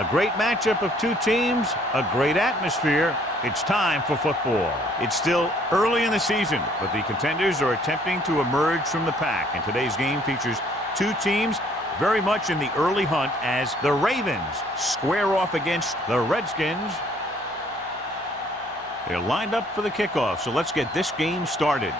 A great matchup of two teams, a great atmosphere. It's time for football. It's still early in the season, but the contenders are attempting to emerge from the pack. And today's game features two teams very much in the early hunt as the Ravens square off against the Redskins. They're lined up for the kickoff, so let's get this game started.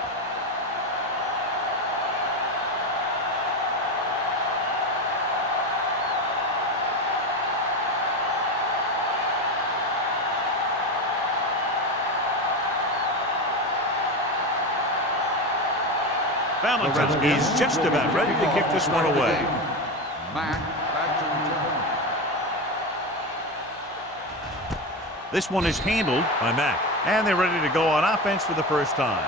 Valentine is just about ready to kick this one away. This one is handled by Mack. And they're ready to go on offense for the first time.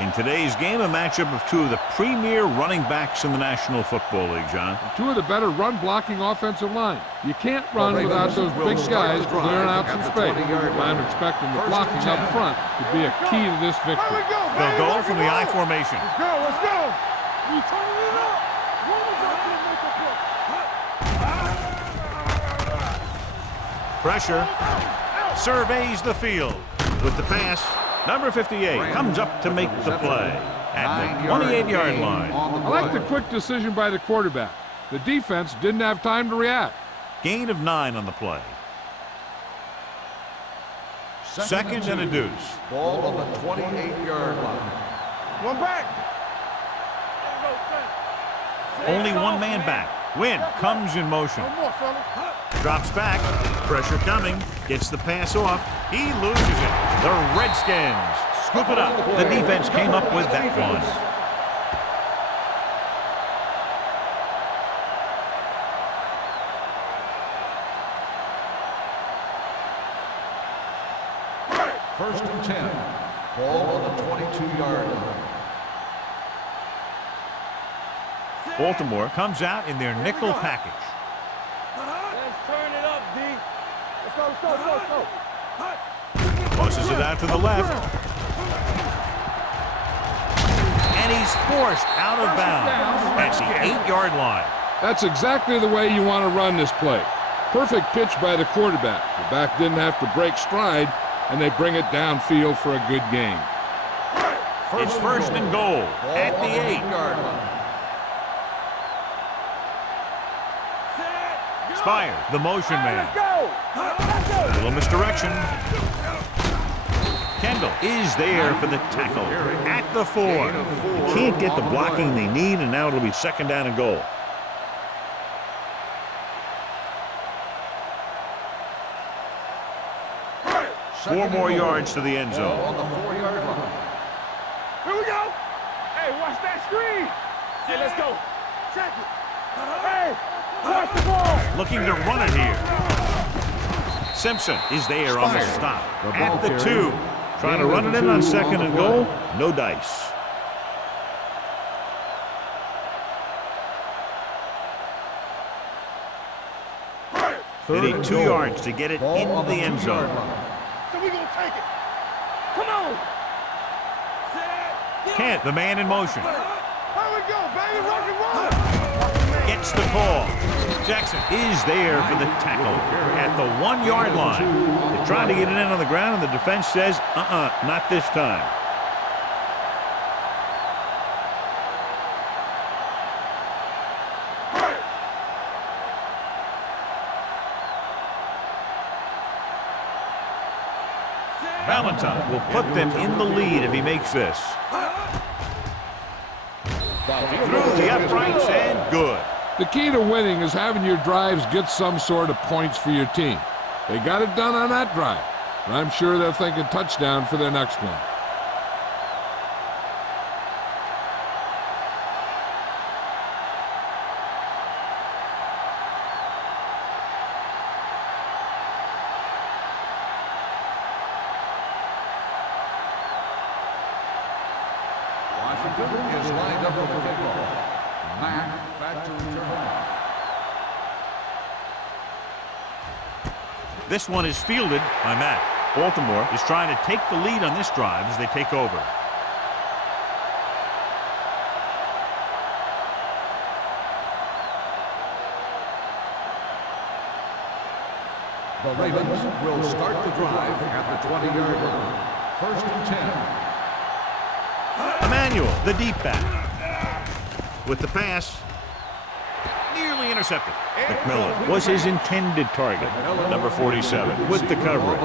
In today's game, a matchup of two of the premier running backs in the National Football League, John. Two of the better run-blocking offensive line. You can't run without those big guys clearing out some space. I'm expecting the blocking up front to be a key to this victory. They'll go from the I formation. Let's go, let's go. We turn it up. Pressure. Surveys the field. With the pass, number 58 comes up to make the play at the 28-yard line. I like the quick decision by the quarterback. The defense didn't have time to react. Gain of 9 on the play. Second and a deuce. Ball on the 28-yard line. One back. Only one man back. Wynn comes in motion. One more, fella. Drops back. Pressure coming. Gets the pass off. He loses it. The Redskins scoop it up. The defense came up with that one. First and 10. Ball on the 22-yard line. Baltimore comes out in their nickel package. Let's turn it up, D. Let's go, let's go. Pushes it out to the left. And he's forced out of bounds at the 8-yard line. That's exactly the way you want to run this play. Perfect pitch by the quarterback. The back didn't have to break stride, and they bring it downfield for a good gain. It's first and goal at the 8-yard line. Spires, the motion man. A little misdirection. Kendall is there for the tackle at the 4. They can't get the blocking they need, and now it'll be second down and goal. Four more yards to the end zone. On the 4-yard line. Here we go. Hey, watch that screen. Hey, let's go. Check it. Hey, watch the ball. Looking to run it here. Simpson is there on the stop at the 2. Trying to run it in on second and goal. No dice. They need 2 yards to get it in the end zone. So we gonna take it. Come on. Kent, the man in motion. Here we go, baby. Rock and roll. Gets the call. Jackson is there for the tackle at the 1-yard line. They're trying to get it in on the ground, and the defense says, not this time. Valentine will put them in the lead if he makes this. Through the uprights and good. The key to winning is having your drives get some sort of points for your team. They got it done on that drive, and I'm sure they're thinking touchdown for their next one. Washington is lined up for the kickoff. Mack back to return. This one is fielded by Mack. Baltimore is trying to take the lead on this drive as they take over. The Ravens will start the drive at the 20-yard line. First and 10. Emmanuel, the deep back. With the pass, nearly intercepted. McMillan was his intended target. Number 47 with the coverage.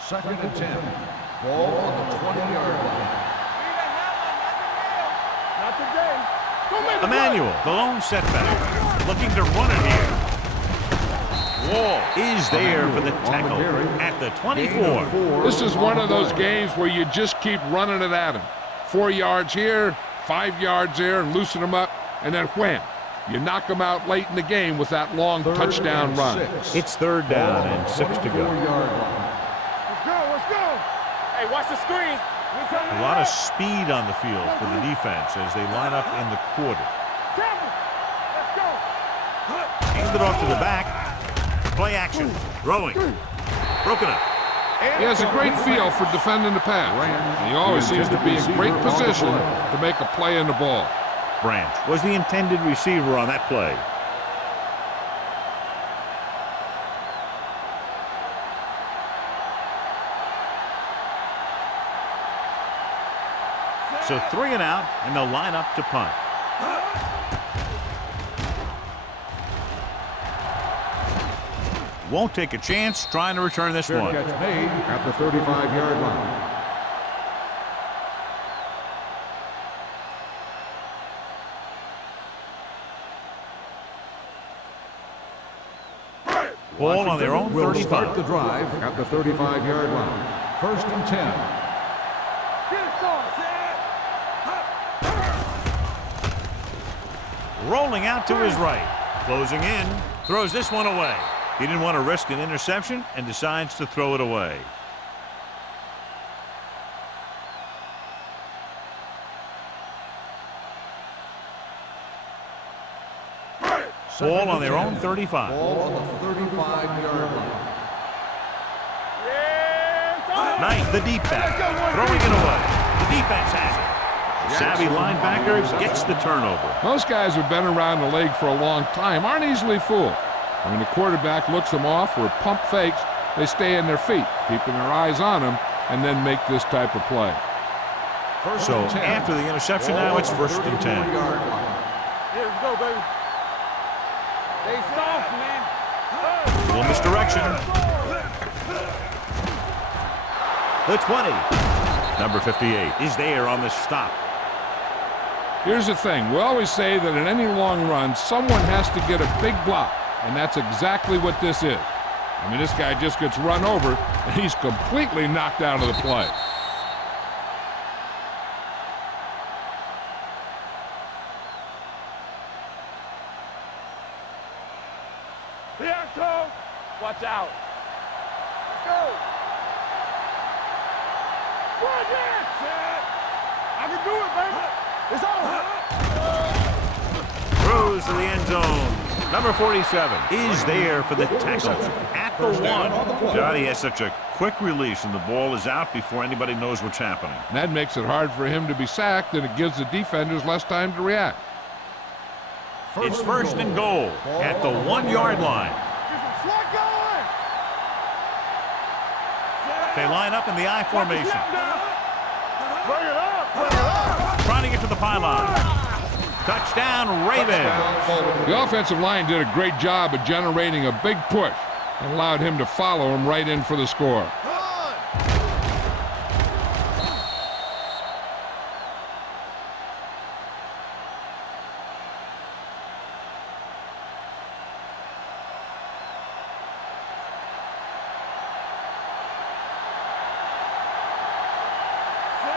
Second and 10. Ball on the 20-yard line. Not today. Go make it Emmanuel, the lone setback, looking to run it here. Wall is there for the tackle at the 24. This is one of those games where you just keep running it at him. 4 yards here, 5 yards there, and loosen him up, and then wham. You knock him out late in the game with that long touchdown run. It's third down and 6 to go. Let's go. Hey, watch the screen. A lot of speed on the field for the defense as they line up in the quarter. Let's go. Hand it off to the back. Play action. Throwing. Broken up. He has a great feel for defending the pass. And he always seems to be in great position to make a play in the ball. Branch was the intended receiver on that play. So 3 and out, and they'll line up to punt. Won't take a chance trying to return this one. Catch made at the 35-yard line. Ball on their own Will 35. start the drive at the 35-yard line. First and 10. Rolling out to his right. Closing in. Throws this one away. He didn't want to risk an interception and decides to throw it away. Ball on their own 35. Ball on the 35-yard line. Knight, the deep back, throwing it away. The defense has it. The savvy linebacker gets the turnover. Most guys who've been around the league for a long time aren't easily fooled. When the quarterback looks them off or pump fakes, they stay in their feet, keeping their eyes on them, and then make this type of play. So after the interception, now it's first and 10. Here we go, baby. Stay soft, man. Little misdirection. The 20. Number 58 is there on the stop. Here's the thing. We always say that in any long run, someone has to get a big block, and that's exactly what this is. I mean, this guy just gets run over, and he's completely knocked out of the play. Bianco, watch out. Let's go. Run it, Chad. I can do it, baby. It's over. Throws to the end zone. Number 47 is there for the tackle at the 1. Johnny has such a quick release, and the ball is out before anybody knows what's happening. And that makes it hard for him to be sacked, and it gives the defenders less time to react. It's first and goal at the 1-yard line. They line up in the I formation. Bring it up. Bring it up. Trying to get to the pylon. Touchdown, Ravens. The offensive line did a great job of generating a big push and allowed him to follow him right in for the score.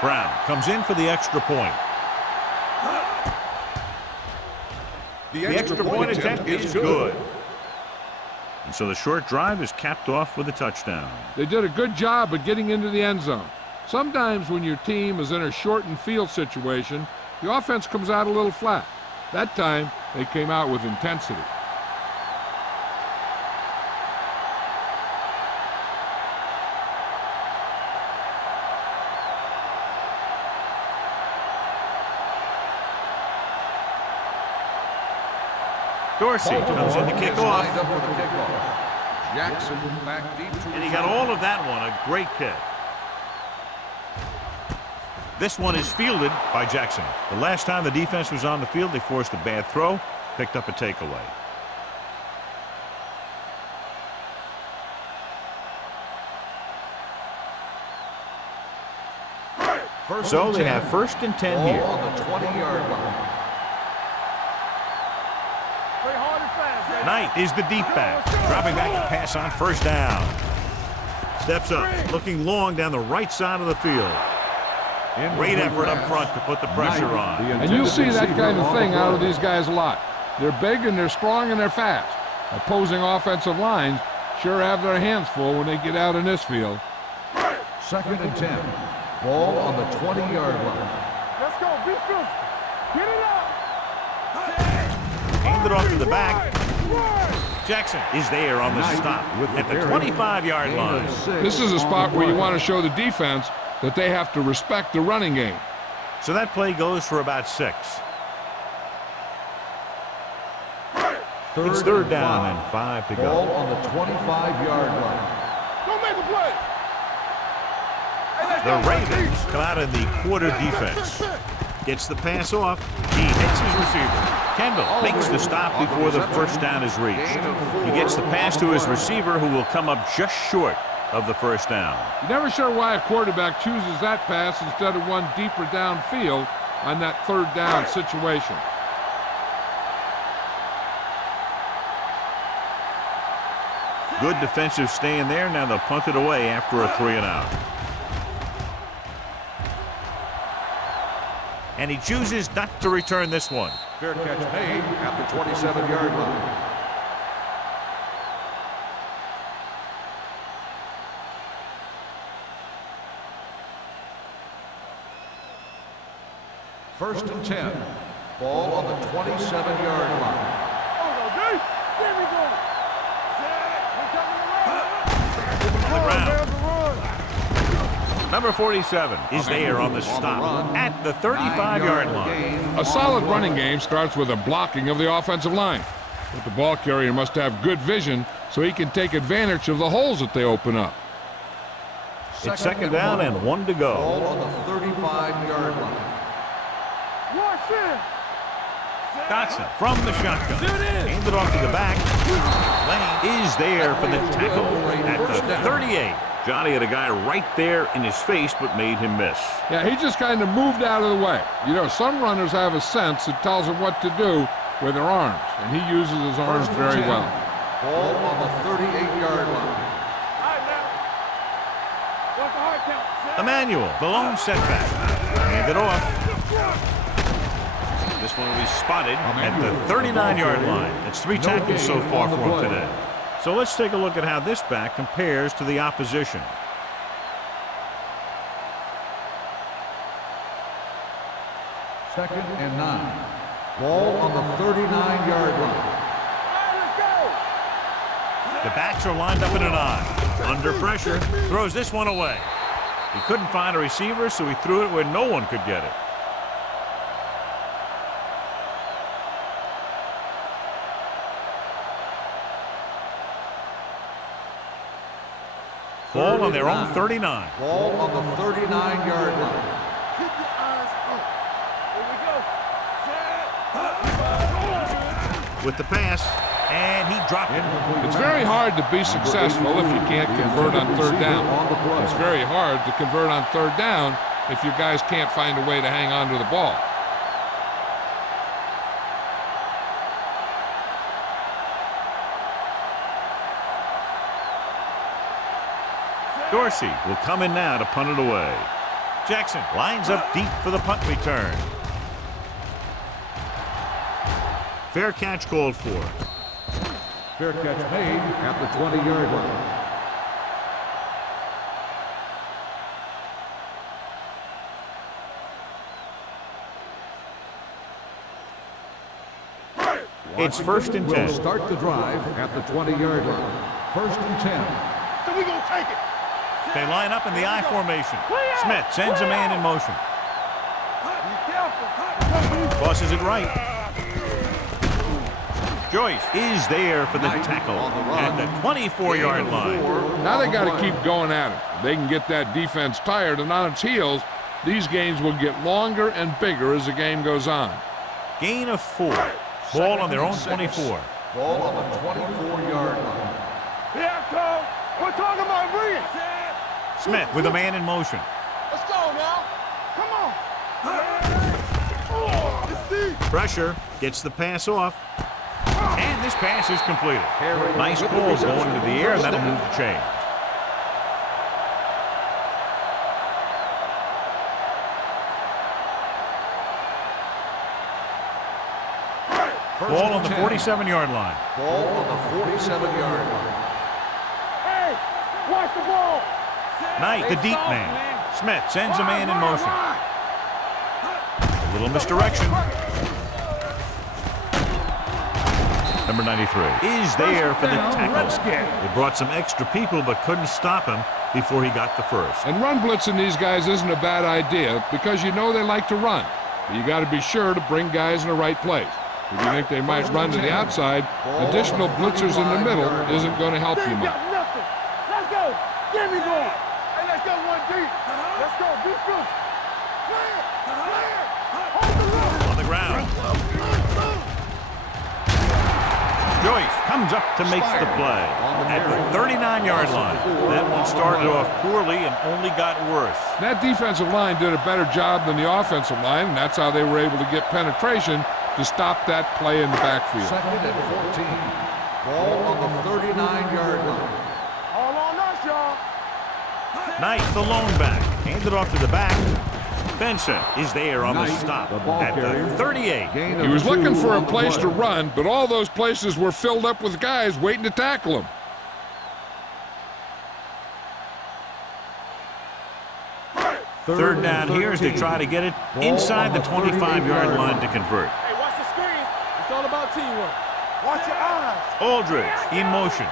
Brown comes in for the extra point. The extra point attempt is good. And so the short drive is capped off with a touchdown. They did a good job of getting into the end zone. Sometimes when your team is in a shortened field situation, the offense comes out a little flat. That time, they came out with intensity. Dorsey comes in to kick off. Lined up for the kickoff. Jackson back deep to And he got all of that one. A great kick. This one is fielded by Jackson. The last time the defense was on the field, they forced a bad throw, picked up a takeaway. So they have 1st and 10 here. on the 20-yard line. Play hard and fast. Knight is the deep back, dropping back to pass on 1st down. Steps up, looking long down the right side of the field. Great effort up front to put the pressure on. And you see that kind of thing out of these guys a lot. They're big and they're strong and they're fast. Opposing offensive lines sure have their hands full when they get out in this field. 2nd and 10. Ball on the 20-yard line. Let's go. Be fierce. Get it up. Hand it off to the back. Jackson is there on the stop at the 25-yard line. This is a spot where you want to show the defense that they have to respect the running game. So that play goes for about 6. It's 3rd down and 5 to Ball go. on the 25-yard line. Don't make a play. The Ravens come out in the quarter defense. Gets the pass off. He hits his receiver. Kendall makes the stop before the 1st down is reached. He gets the pass to his receiver, who will come up just short of the 1st down. You're never sure why a quarterback chooses that pass instead of one deeper downfield on that 3rd down situation. Good defensive stand there. Now they'll punt it away after a 3 and out. And he chooses not to return this one. Fair catch made at the 27-yard line. First and 10. Ball on the 27-yard line. There we go. To the ground. Number 47 is there on the stop at the 35-yard line. A solid running game starts with a blocking of the offensive line. But the ball carrier must have good vision so he can take advantage of the holes that they open up. It's 2nd down and 1 to go. Ball on the 35-yard line. Dotson from the shotgun. Hand it off to the back. Lane is there for the tackle at the 38. Johnny had a guy right there in his face, but made him miss. Yeah, he just kind of moved out of the way. You know, some runners have a sense that tells them what to do with their arms, and he uses his arms very well. Ball on the 38-yard line. Emmanuel, the lone setback. Hand it off. This one will be spotted at the 39-yard line. It's 3 tackles so far for him today. So let's take a look at how this back compares to the opposition. Second and 9. Ball on the 39-yard line. The backs are lined up in an I. Under pressure, throws this one away. He couldn't find a receiver, so he threw it where no one could get it. Ball on their own 39. Ball on the 39-yard line. Keep your eyes up. Here we go. With the pass, and he dropped it. It's very hard to be successful if you can't convert on 3rd down. It's very hard to convert on 3rd down if your guys can't find a way to hang on to the ball. Dorsey will come in now to punt it away. Jackson lines up deep for the punt return. Fair catch called for. Fair catch made at the 20-yard line. It's 1st and 10. Will start the drive at the 20-yard line. 1st and 10. So we gonna take it. They line up in the I formation. Smith sends a man in motion. Be careful. Tosses it right. Joyce is there for the tackle at the 24-yard line. Now they got to keep going at it. If they can get that defense tired and on its heels, these games will get longer and bigger as the game goes on. Gain of 4. Ball on their own 24. Ball on the 24-yard line. Yeah, Cole. We're talking about bringing. Smith with a man in motion. Let's go now. Come on. It's deep. Pressure, gets the pass off. And this pass is completed. Nice ball going into the air, and that'll move the chains. Ball on the 47-yard line. Ball on the 47-yard line. Hey, watch the ball. Knight, the deep man. Smith sends a man in motion. A little misdirection. Number 93 is there for the tackle. They brought some extra people but couldn't stop him before he got the first. And run blitzing these guys isn't a bad idea because you know they like to run. But you got to be sure to bring guys in the right place. If you think they might run to the outside, additional blitzers in the middle isn't going to help you much. Nothing. Let's go. Get me going. Hey, let's go one deep. Let's go. Be true. Clear. Clear. Hold the look. On the ground. Joyce comes up to make the play at the 39-yard line. That one started off poorly and only got worse. That defensive line did a better job than the offensive line, and that's how they were able to get penetration to stop that play in the backfield. Second and 14. Ball on the 39-yard line. All on us, y'all. Knight, the lone back, handed off to the back. Benson is there on the stop at the 38. He was looking for a place to run, but all those places were filled up with guys waiting to tackle him. Third down here as they try to get it inside the 25-yard line to convert. Hey, watch the screen. It's all about teamwork. Watch your eyes. Aldridge in motion.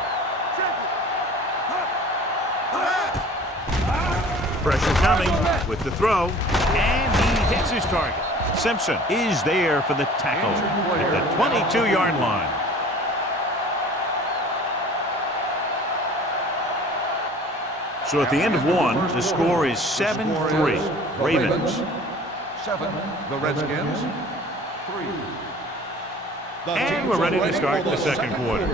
Pressure coming with the throw, and he hits his target. Simpson is there for the tackle at the 22-yard line. So at the end of one, the score is 7-3. Ravens. 7, the Redskins. 3. And we're ready to start the second quarter.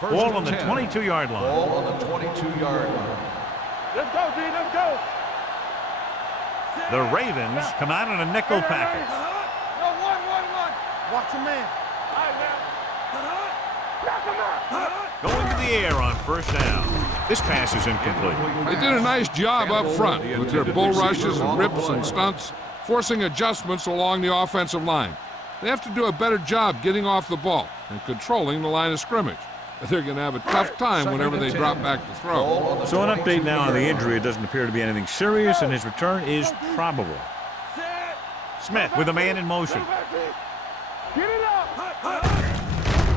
Ball on the 22-yard line. Ball on the 22-yard line. Let's go, D. Let's go. The Ravens come out in a nickel package. No, one. Watch your man. All right, man. Knock him out. Going to the air on first down. This pass is incomplete. They did a nice job up front with their bull rushes and rips and stunts, forcing adjustments along the offensive line. They have to do a better job getting off the ball and controlling the line of scrimmage. They're going to have a tough time whenever they drop back to throw. So an update now on the injury. It doesn't appear to be anything serious, and his return is probable. Smith with a man in motion. Get it up.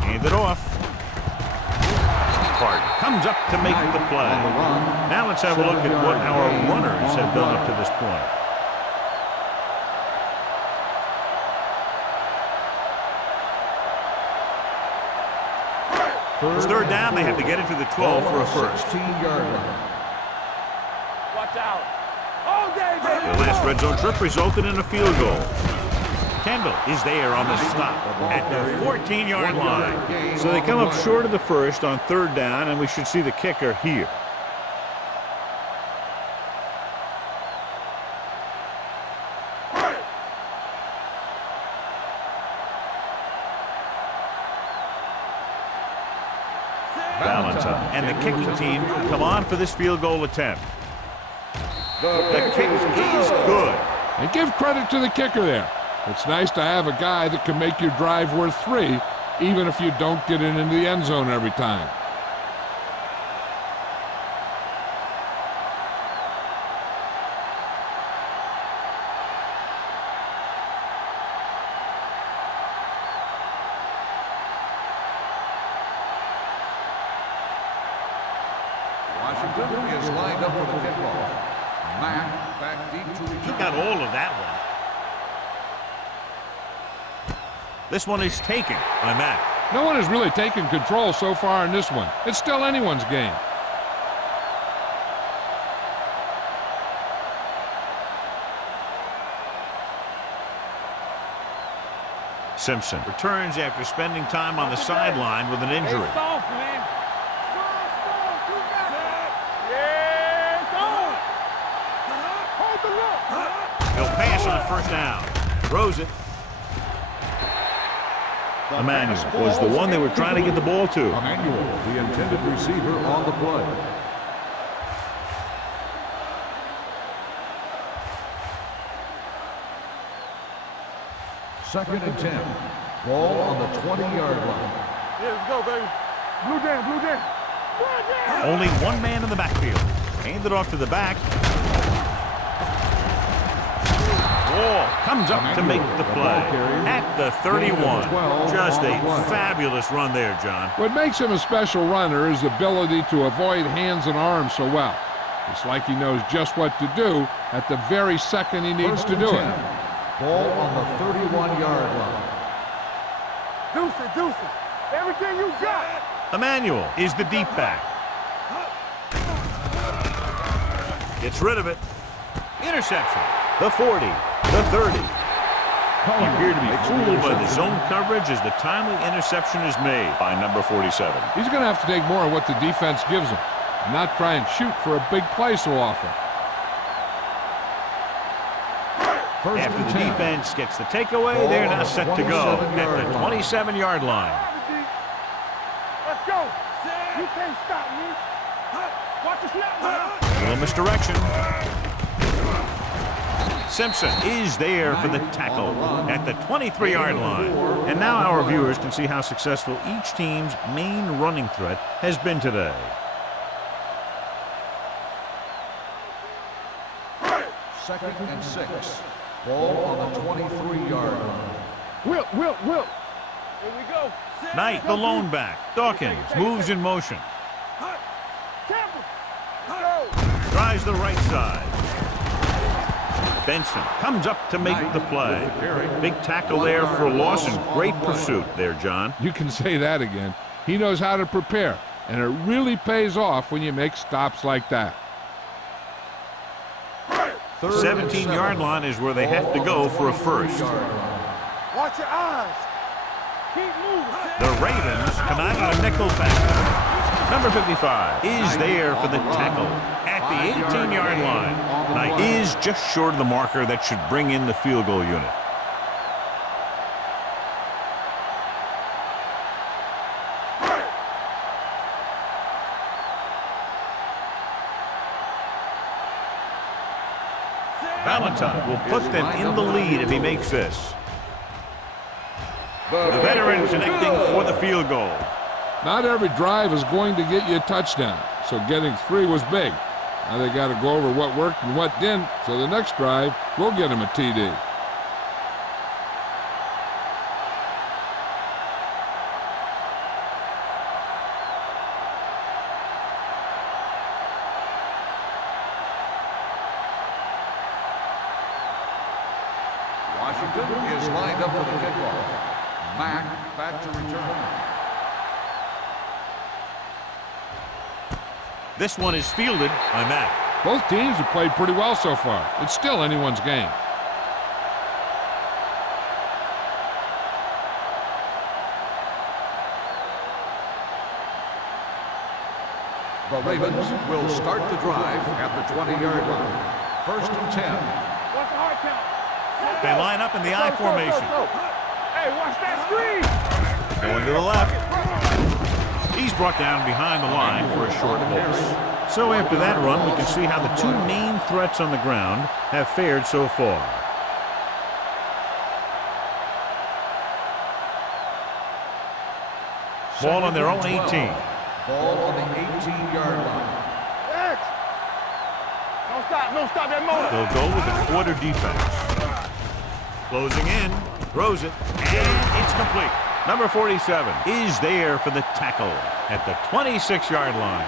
Hand it off. Hart comes up to make the play. Now let's have a look at what our runners have done up to this point. It's third down. They have to get it to the 12 for a first. 16-yard line. Watch out. All day, baby. The last red zone trip resulted in a field goal. Kendall is there on the stop at the 14-yard line. So they come up short of the first on third down, and we should see the kicker here. Valentine and the kicking team come on for this field goal attempt. The kick is good. And give credit to the kicker there. It's nice to have a guy that can make your drive worth 3, even if you don't get it into the end zone every time. Washington is lined up for the kickoff. Mack back deep to He got all of that one. This one is taken by Matt. No one has really taken control so far in this one. It's still anyone's game. Simpson returns after spending time on the sideline with an injury. Hey, soft, man. Yeah, it's on. Hold the look. He'll pass on first down. Throws it. Emmanuel was the one they were trying to get the ball to. Emmanuel, the intended receiver on the play. Second and 10. Ball on the 20-yard line. Yeah, let's go, baby. Blue jam, blue jam. Blue jam. Only one man in the backfield. Hand it off to the back. Wall comes up to make the play at the 31. Just a fabulous run there, John. What makes him a special runner is his ability to avoid hands and arms so well. It's like he knows just what to do at the very second he needs to do it. Ball on the 31-yard line. Deuce it, deuce it. Everything you got. Emmanuel is the deep back. Gets rid of it. Interception. The 40. The 30. You appear to be fooled by the zone coverage as the timely interception is made by number 47. He's going to have to take more of what the defense gives him and not try and shoot for a big play so often. After the defense gets the takeaway, they're now set to go at the 27-yard line. Let's go. You can't stop me. Watch the snap, man. A little misdirection. Simpson is there for the tackle at the 23-yard line. And now our viewers can see how successful each team's main running threat has been today. Second and 6. Ball on the 23-yard line. Whip. Here we go. Knight, the lone back. Dawkins moves in motion. Tampa. Let's go. Tries the right side. Benson comes up to make the play. Big tackle there for loss and great pursuit there, John. You can say that again. He knows how to prepare, and it really pays off when you make stops like that. 17-yard line is where they have to go for a first. Watch your eyes. Keep moving. The Ravens come out in a nickel package. Number 55 is there for the tackle at the 18-yard line. Knight is just short of the marker that should bring in the field goal unit. Valentine will put them in the lead if he makes this. The veteran connecting for the field goal. Not every drive is going to get you a touchdown, so getting 3 was big. Now they got to go over what worked and what didn't, so the next drive will get him a TD. Washington is lined up for the kickoff. Mack back to return. This one is fielded by Matt. Both teams have played pretty well so far. It's still anyone's game. The Ravens will start the drive at the 20-yard line. First and 10. Watch the hard count. They line up in the I formation. Hey, watch that screen. Going to the left. He's brought down behind the line for a short loss. So after that run, we can see how the two main threats on the ground have fared so far. Ball on their own 18. Ball on the 18-yard line. X. Don't stop that motor. They'll go with the quarter defense. Closing in, throws it, and it's complete. Number 47 is there for the tackle at the 26-yard line.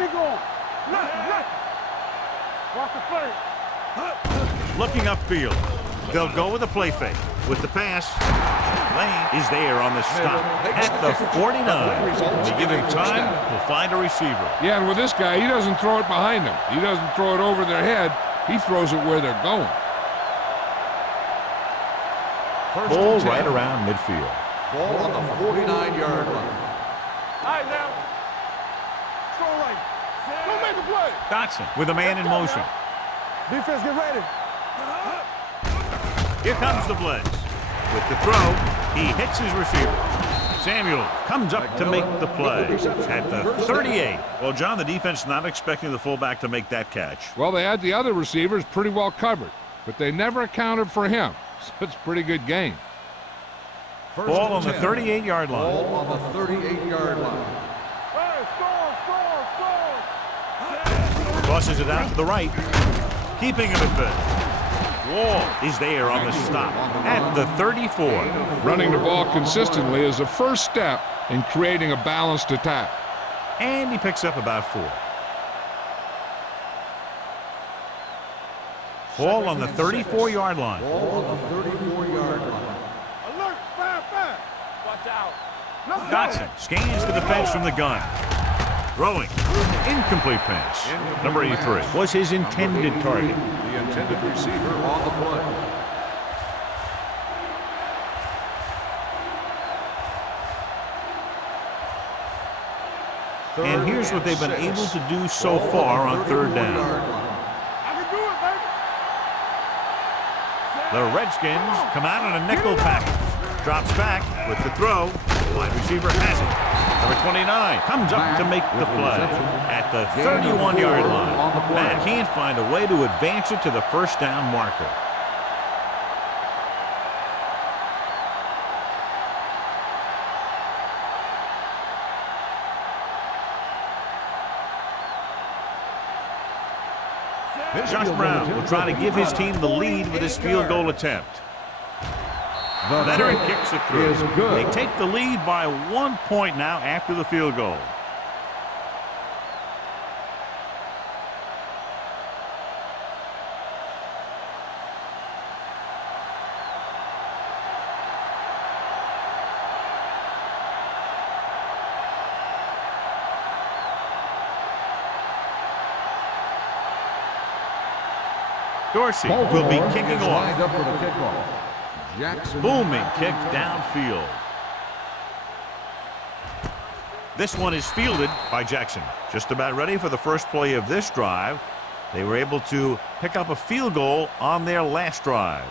me going. Left. Watch the play. Looking upfield. They'll go with a play fake. With the pass, Lane is there on the stop at the 49. When you give him time, he'll find a receiver. Yeah, and with this guy, he doesn't throw it behind them. He doesn't throw it over their head. He throws it where they're going. Ball right around midfield. Ball on the 49-yard line. All right, now. Throw right. Go make a play. Dotson with a man in motion. Defense, get ready. Here comes the blitz. With the throw, he hits his receiver. Samuel comes up to make the play at the 38. Well, John, the defense not expecting the fullback to make that catch. Well, they had the other receivers pretty well covered, but they never accounted for him. So it's a pretty good game. Ball on the 38-yard line. Ball on the 38-yard line. Hey, score. Tosses it out to the right. Keeping him at bay. Wall is there on the stop at the 34. Running the ball consistently is the first step in creating a balanced attack. And he picks up about 4. Ball on the 34-yard line. Ball on the 34-yard line. Alert, fire. Watch out. Let's go. Dotson scans the defense from the gun. Throwing. Incomplete pass. Number 83 was his intended target. The intended receiver on the play. And here's what they've been able to do so far on third down. I can do it, baby. The Redskins come out in a nickel package. Drops back with the throw. Wide receiver has it. Number 29 comes up to make the play at the 31-yard line. Matt can't find a way to advance it to the first down marker. Josh Brown will try to give his team the lead with his field goal attempt. The veteran kicks it through. They take the lead by 1 point now after the field goal. Dorsey will be kicking off. Lined up for the kickoff. Jackson. Booming kick downfield. This one is fielded by Jackson. Just about ready for the first play of this drive. They were able to pick up a field goal on their last drive.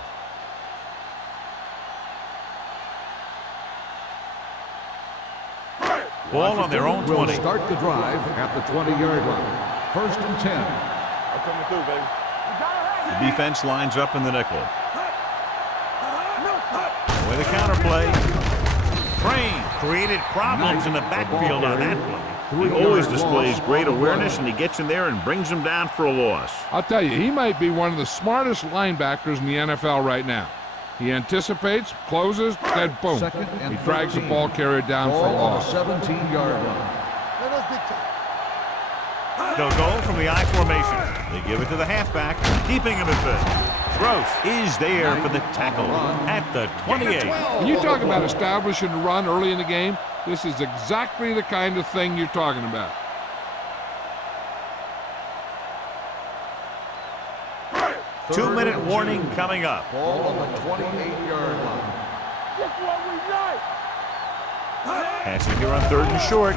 Ball on their own 20. Will start the drive at the 20-yard line. First and 10. I'm coming through, baby. The defense lines up in the nickel. With a counterplay. Crane created problems in the backfield on that play. He always displays great awareness, and he gets in there and brings him down for a loss. I'll tell you, he might be one of the smartest linebackers in the NFL right now. He anticipates, closes, then boom. He drags the ball carrier down for a loss. Ball on the 17-yard line. Let us dictate. They'll go from the I formation. They give it to the halfback, keeping him at bay. Gross is there for the tackle at the 28. When you talk about establishing a run early in the game, this is exactly the kind of thing you're talking about. Two-minute warning coming up. Ball on the 28-yard line. That's what we like. Passing here on 3rd and short.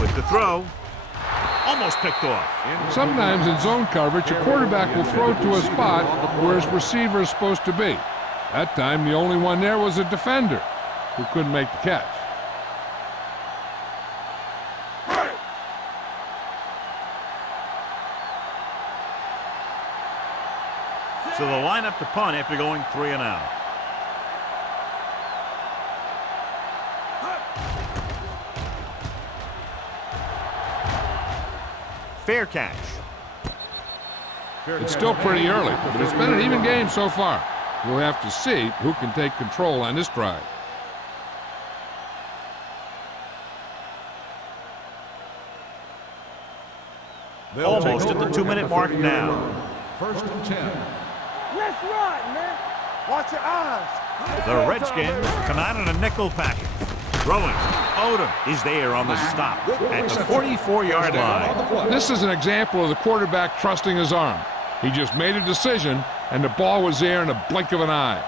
With the throw. Almost picked off. Sometimes in zone coverage, a quarterback will throw to a spot where his receiver is supposed to be. That time, the only one there was a defender who couldn't make the catch. So they'll line up to punt after going 3 and out. Fair catch. It's still pretty early, but it's been an even game so far. We'll have to see who can take control on this drive. Almost at the 2-minute mark now. First and 10. Let's run, man. Watch your eyes. The Redskins come out in a nickel package. Throwing. Odom is there on the stop at the 44-yard line. This is an example of the quarterback trusting his arm. He just made a decision, and the ball was there in a blink of an eye.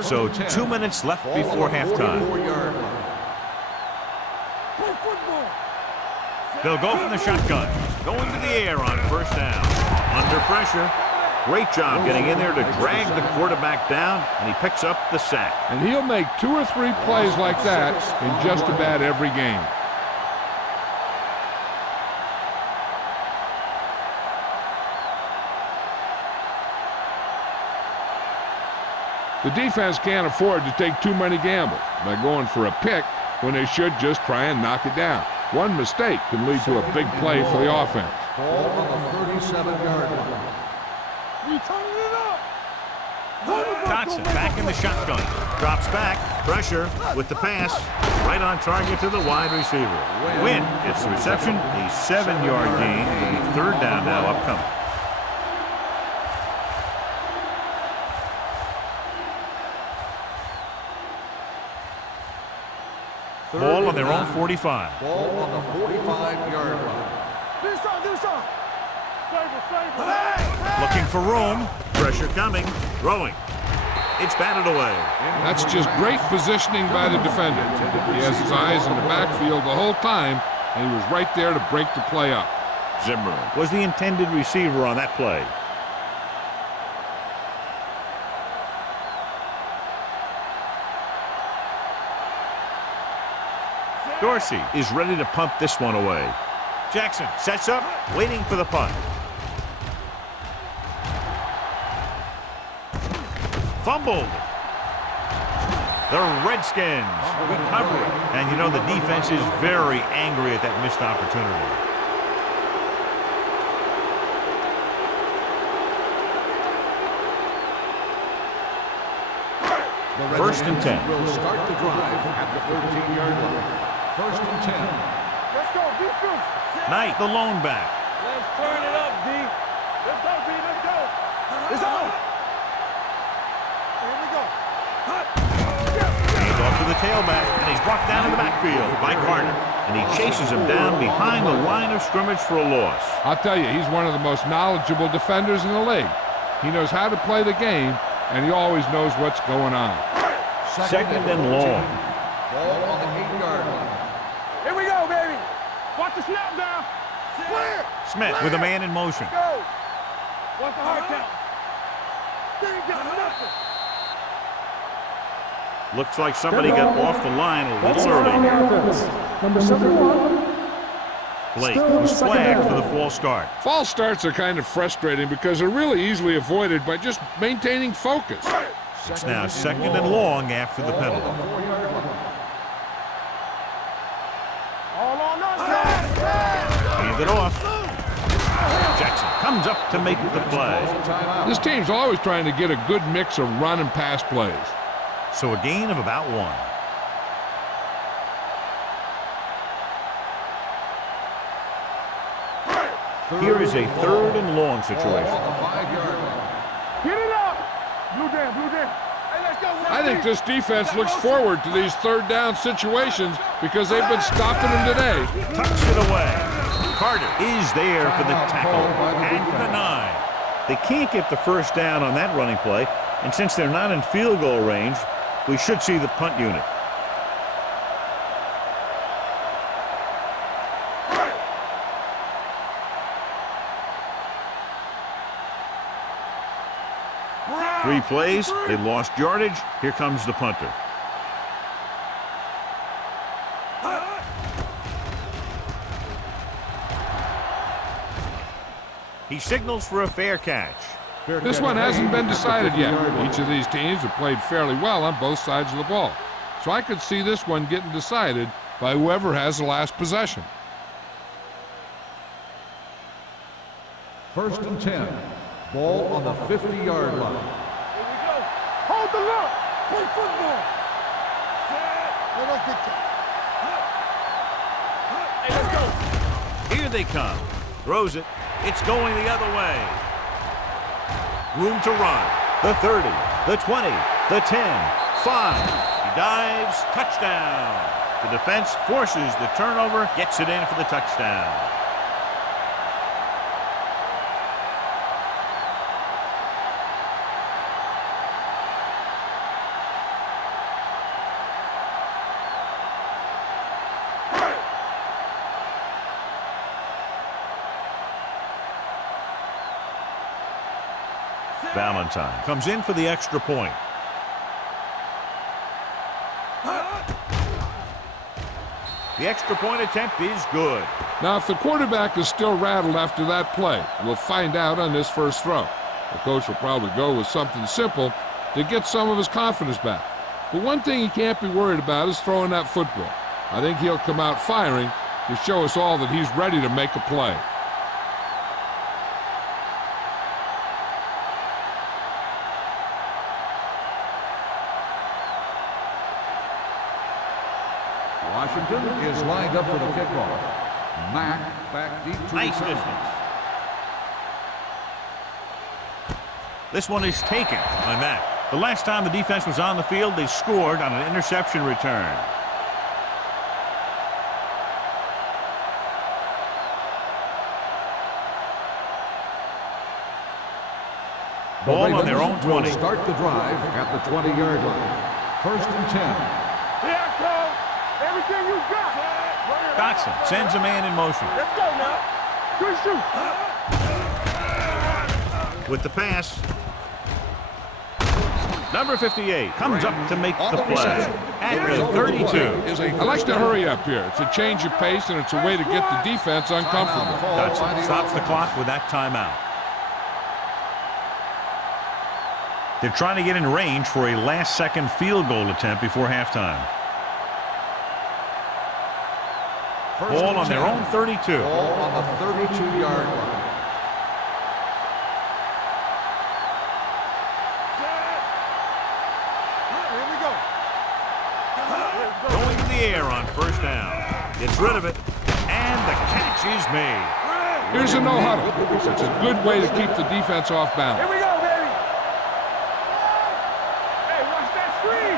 So 2 minutes left before halftime. They'll go from the shotgun. Going to the air on first down. Under pressure. Great job getting in there to drag the quarterback down, and he picks up the sack. And he'll make 2 or 3 plays like that in just about every game. The defense can't afford to take too many gambles by going for a pick when they should just try and knock it down. One mistake can lead to a big play for the offense. Ball on the 37-yard line. You turning it up. Dotson back in the shotgun. Drops back. Pressure with the pass. Right on target to the wide receiver. Wynn gets the reception. A 7-yard gain. And 3rd down now upcoming. Ball on their own 45. Ball on the 45-yard line. Do something. Save it. Looking for room. Pressure coming. Throwing. It's batted away. That's just great positioning by the defender. He has his eyes in the backfield the whole time, and he was right there to break the play up. Zimmer was the intended receiver on that play. Dorsey is ready to punt this one away. Jackson sets up, waiting for the punt. Fumbled. The Redskins recover it. And you know the defense is very angry at that missed opportunity. First and 10. Will start the drive at the 13-yard line. First and 10. Let's go, defense. Knight, the lone back. Let's turn it up, D. Let's go, D. Let's go. It's on. Here we go. Hands off to the tailback, and he's brought down in the backfield by Carter. And he chases him down behind the line of scrimmage for a loss. I'll tell you, he's one of the most knowledgeable defenders in the league. He knows how to play the game, and he always knows what's going on. Second and long. Ball on the 8-yard line. Here we go, baby. Watch the snap down. Clear. Smith with a man in motion. Go. Watch the hard count. They ain't got nothing. Looks like somebody got off the line a little early. Number 71. Blake was flagged for the false start. False starts are kind of frustrating because they're really easily avoided by just maintaining focus. It's now second and long after the penalty. All on us. Hand it off. Jackson comes up to make the play. This team's always trying to get a good mix of run and pass plays. So a gain of about 1. Here is a 3rd and long situation. Get it up. Blue down, blue down. Hey, let's go. I think this defense looks forward to these 3rd down situations because they've been stopping them today. Tucks it away. Carter is there for the tackle at the 9. They can't get the first down on that running play, and since they're not in field goal range, we should see the punt unit. Three plays, they lost yardage. Here comes the punter. He signals for a fair catch. This one hasn't been decided yet. Each of these teams have played fairly well on both sides of the ball. So I could see this one getting decided by whoever has the last possession. First and 10. Ball on the 50-yard line. Hold the look. Play football. Let us get you. Hey, let's go. Here they come. Throws it. It's going the other way. Room to run. The 30, the 20, the 10, 5. He dives. Touchdown. The defense forces the turnover, gets it in for the touchdown. Valentine comes in for the extra point. The extra point attempt is good. Now, if the quarterback is still rattled after that play, we'll find out on this first throw. The coach will probably go with something simple to get some of his confidence back. But one thing he can't be worried about is throwing that football. I think he'll come out firing to show us all that he's ready to make a play. Washington is lined up for the kickoff. Mack back deep to Nice return. distance. This one is taken by Mack. The last time the defense was on the field, they scored on an interception return. Ball on their own 20. Will start the drive at the 20-yard line. 1st and 10. Here I come. Everything you got. Dotson sends a man in motion. Let's go now. Good shoot. With the pass. Number 58 comes up to make On the play reception. at The the result of the 32. play is a I like first to down. hurry up here. It's a change of pace, and it's a way to get the defense uncomfortable. Dotson stops the clock with that timeout. They're trying to get in range for a last-second field goal attempt before halftime. Ball on their own 32. Ball on the 32-yard line. Here we go. Going to the air on first down. Gets rid of it, and the catch is made. Here's a no-huddle. It's a good way to keep the defense off balance. Here we go, baby. Hey, watch that screen.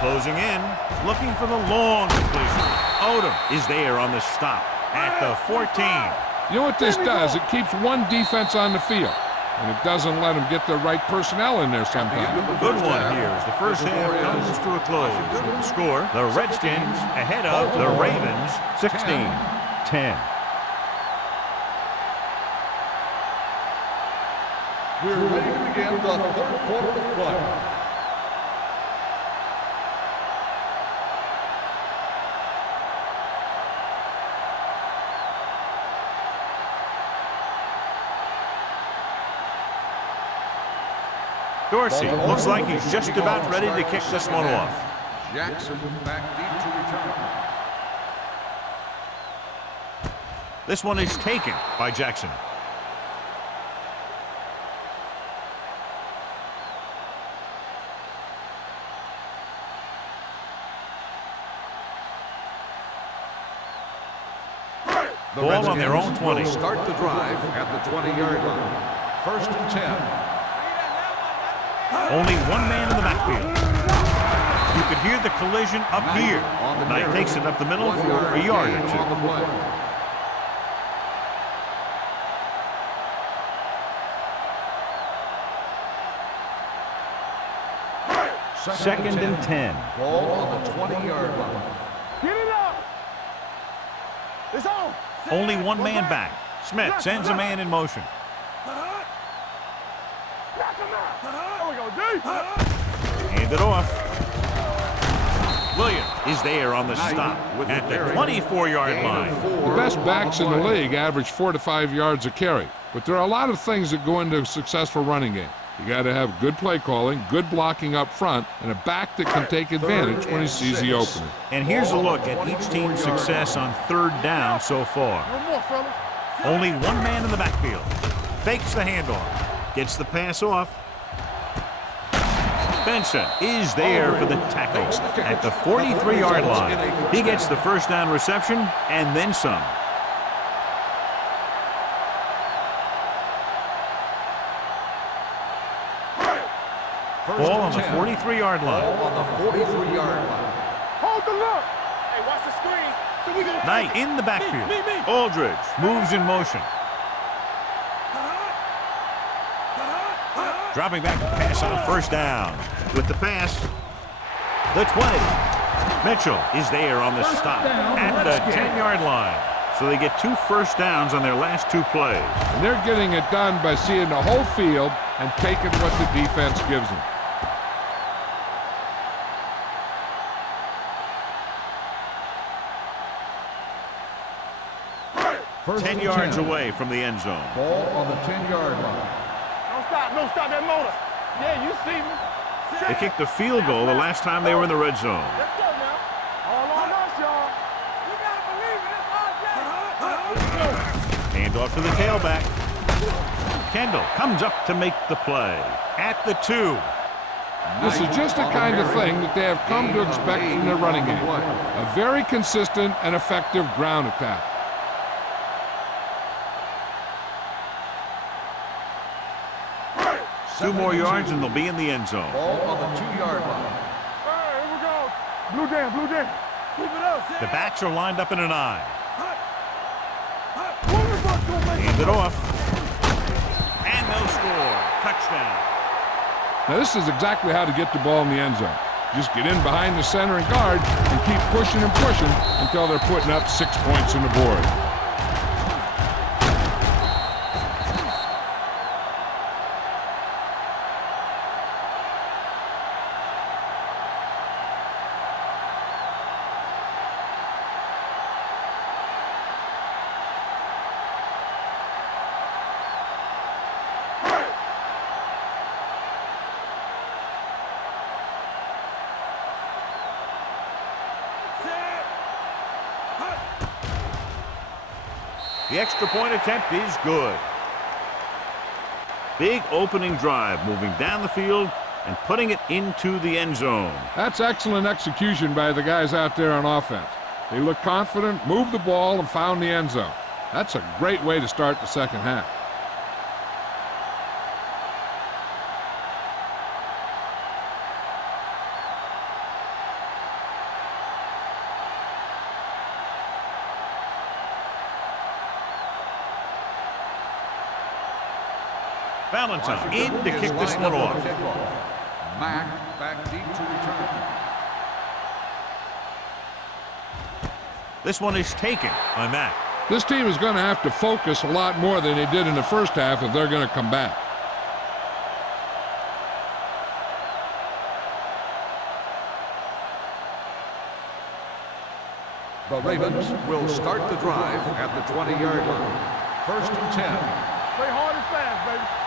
Closing in, looking for the long completion. Odom is there on the stop at the 14. You know what this does? It keeps one defense on the field, and it doesn't let them get the right personnel in there sometimes. Good one here as the first half comes to a close. With the score, the Redskins ahead of the Ravens 16-10. We're ready to begin the 3rd quarter of play. Dorsey looks like he's just about ready to kick this one off. Jackson back deep to return. This one is taken by Jackson. The Ball on their own Redskins 20. will start the drive at the 20-yard line. 1st and 10. Only one man in the backfield. You could hear the collision up here. Knight takes it up the middle for a yard or On the two. play. Second and 10. Ball on the 20-yard line. Get it up. It's on. Only one man back. Smith sends a man in motion. Knock him out. There we go, D. Hand it off. Williams is there on the stop at the 24-yard line. The best backs in the league average 4 to 5 yards a carry, but there are a lot of things that go into a successful running game. You got to have good play calling, good blocking up front, and a back that can take advantage when he sees the opening. And here's a look at each team's success on 3rd down so far. No more, fellas. Only one man in the backfield. Fakes the handoff. Gets the pass off. Benson is there for the tackle at the 43-yard line. He gets the first down reception and then some. Ball on the 43-yard line. Ball on the 43-yard line. Hold the look. Hey, watch the screen. So we gonna Knight in the backfield. Aldridge moves in motion. Dropping back to pass on a first down. With the pass, the 20. Mitchell is there on the stop at the 10-yard line. So they get 2 first downs on their last 2 plays. And they're getting it done by seeing the whole field and taking what the defense gives them. First 10 and yards 10. away from the end zone. Ball on the 10-yard line. don't stop that motor. Yeah, you see me. They kicked a field goal the last time they were in the red zone. Let's go now. All on us, y'all. You gotta believe it. It's our game. Hand off to the tailback. Kendall comes up to make the play at the 2. This is just the kind of thing that they have come to expect from their running game. A very consistent and effective ground attack. Two more yards and they'll be in the end zone. Ball on the 2-yard line. All right, here we go. Blue down, blue down. Keep it up. The backs are lined up in an I. Quarterback gonna make Hand it off. And they'll score. Touchdown. Now this is exactly how to get the ball in the end zone. Just get in behind the center and guard and keep pushing and pushing until they're putting up 6 points on the board. The extra point attempt is good. Big opening drive, moving down the field and putting it into the end zone. That's excellent execution by the guys out there on offense. They looked confident, moved the ball, and found the end zone. That's a great way to start the second half. Valentine in to kick this one off. Mack back deep to return. This one is taken by Mack. This team is going to have to focus a lot more than they did in the first half if they're going to come back. The Ravens will start the drive at the 20-yard line. First and 10. Play hard and fast, baby.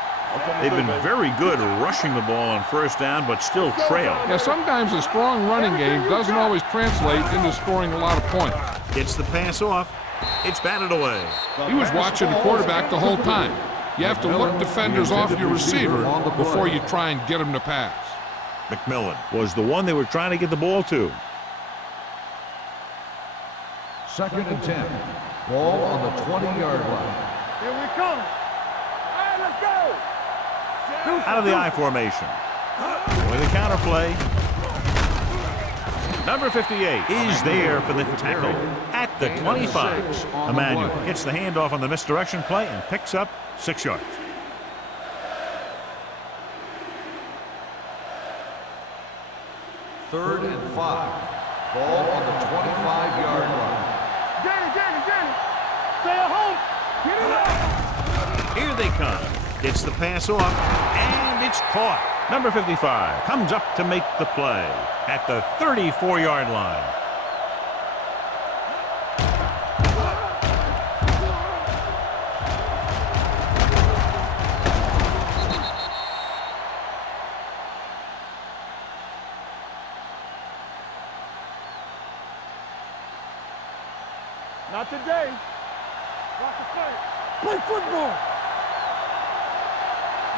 They've been very good rushing the ball on first down, but still trail. Yeah, sometimes a strong running game doesn't always translate into scoring a lot of points. Gets the pass off. It's batted away. He was watching the quarterback the whole time. You have to look defenders off your receiver before you try and get him to pass. McMillan was the one they were trying to get the ball to. Second and 10. Ball on the 20-yard line. Here we come. All right, let's go. Out of the I formation. With a counter play. Number 58 is there for the tackle at the 25. Emmanuel gets the handoff on the misdirection play and picks up 6 yards. Third and 5. Ball on the 25-yard line. Danny. Stay at home. Get it up. Here they come. Gets the pass off, and it's caught. Number 55 comes up to make the play at the 34-yard line. Not today. Rock the play. Play football.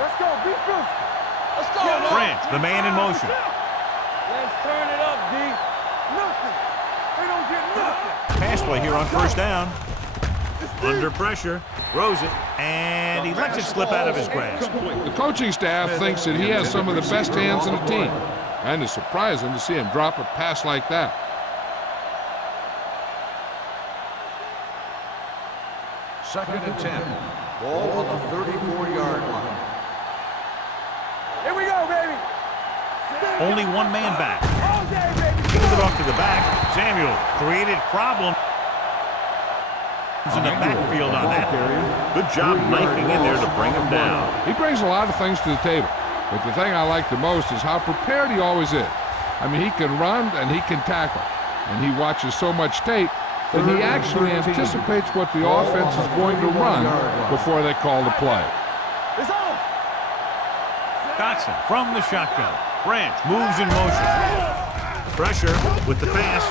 Let's go. Be true. Let's go. France, the man in motion. Let's turn it up, D. Nothing. They don't get nothing. Pass play here on first down. Under pressure, throws it, and he lets it slip out of his grasp. The coaching staff thinks that he has some of the best hands in the team, and it's surprising to see him drop a pass like that. Second and 10. Ball on the 34-yard line. Here we go, baby. Only one man back. All day, baby. Kicked it off to the back. Samuel created problem in the backfield on that. Good job knifing in there to bring him down. He brings a lot of things to the table, but the thing I like the most is how prepared he always is. I mean, he can run and he can tackle, and he watches so much tape that he actually anticipates what the offense is going to run before they call the play. It's on. Dotson from the shotgun. Branch moves in motion. Pressure with the pass.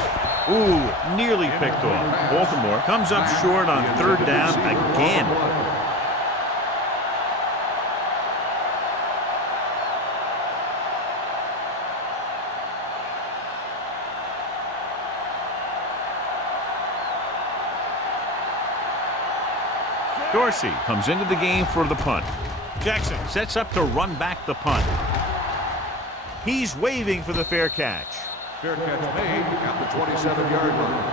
Ooh, nearly picked off. Baltimore comes up short on third down again. Dorsey comes into the game for the punt. Jackson sets up to run back the punt. He's waving for the fair catch. Fair catch made at the 27-yard line.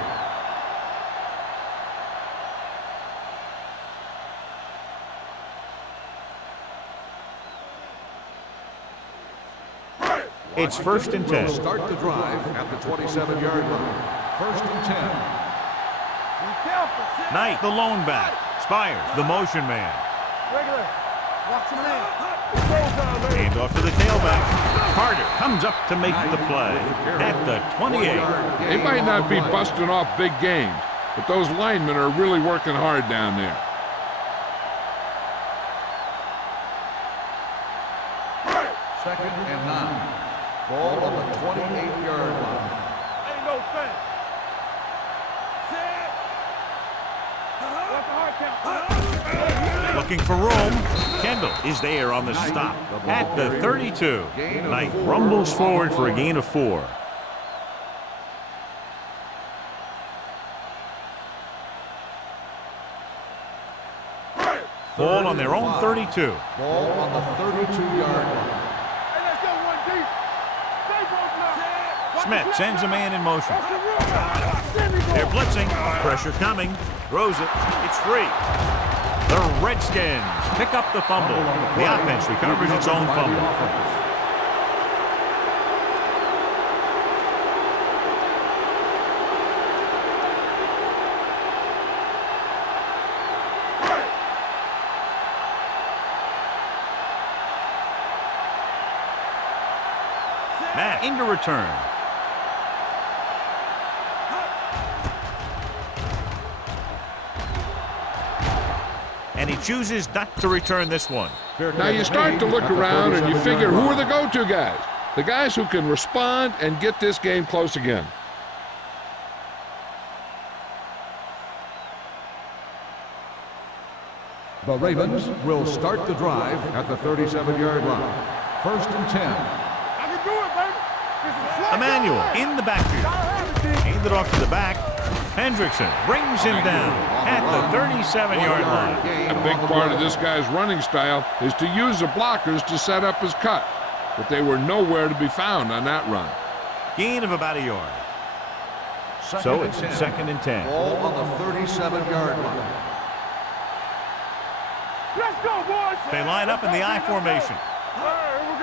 It's first and 10. Start the drive at the 27-yard line. First and 10. Be careful. Knight, the lone back. Spires, the motion man. Regular. Watch your man. It's showtime, baby. Hand off to the tailback. Carter comes up to make the play at the 28. They might not be busting off big games, but those linemen are really working hard down there. Second and 9. Ball on the 28-yard line. Ain't no thing. Set. What's the hard count? Looking for room. Kendall is there on the stop at the 32. Knight rumbles forward for a gain of 4. Ball on their own 32. Ball on the 32-yard line. Hey, let's go one deep. Stay broke now. Smith sends a man in motion. Watch the run. There we go. They're blitzing. Pressure coming. Throws it. It's free. The Redskins pick up the fumble. The offense recovers its own fumble. Matt into return. And he chooses not to return this one. Now you start to look around and you figure, who are the go-to guys? The guys who can respond and get this game close again. The Ravens will start the drive at the 37-yard line. First and 10. I can do it, baby. This is flat. Emmanuel in the backfield. Hand it off to the back. Hendrickson brings him down at the 37-yard line. A big part of this guy's running style is to use the blockers to set up his cut, but they were nowhere to be found on that run. Gain of about a yard. So it's second and 10. Ball on the 37-yard line. Let's go, boys. They line up in the I formation. All right, here we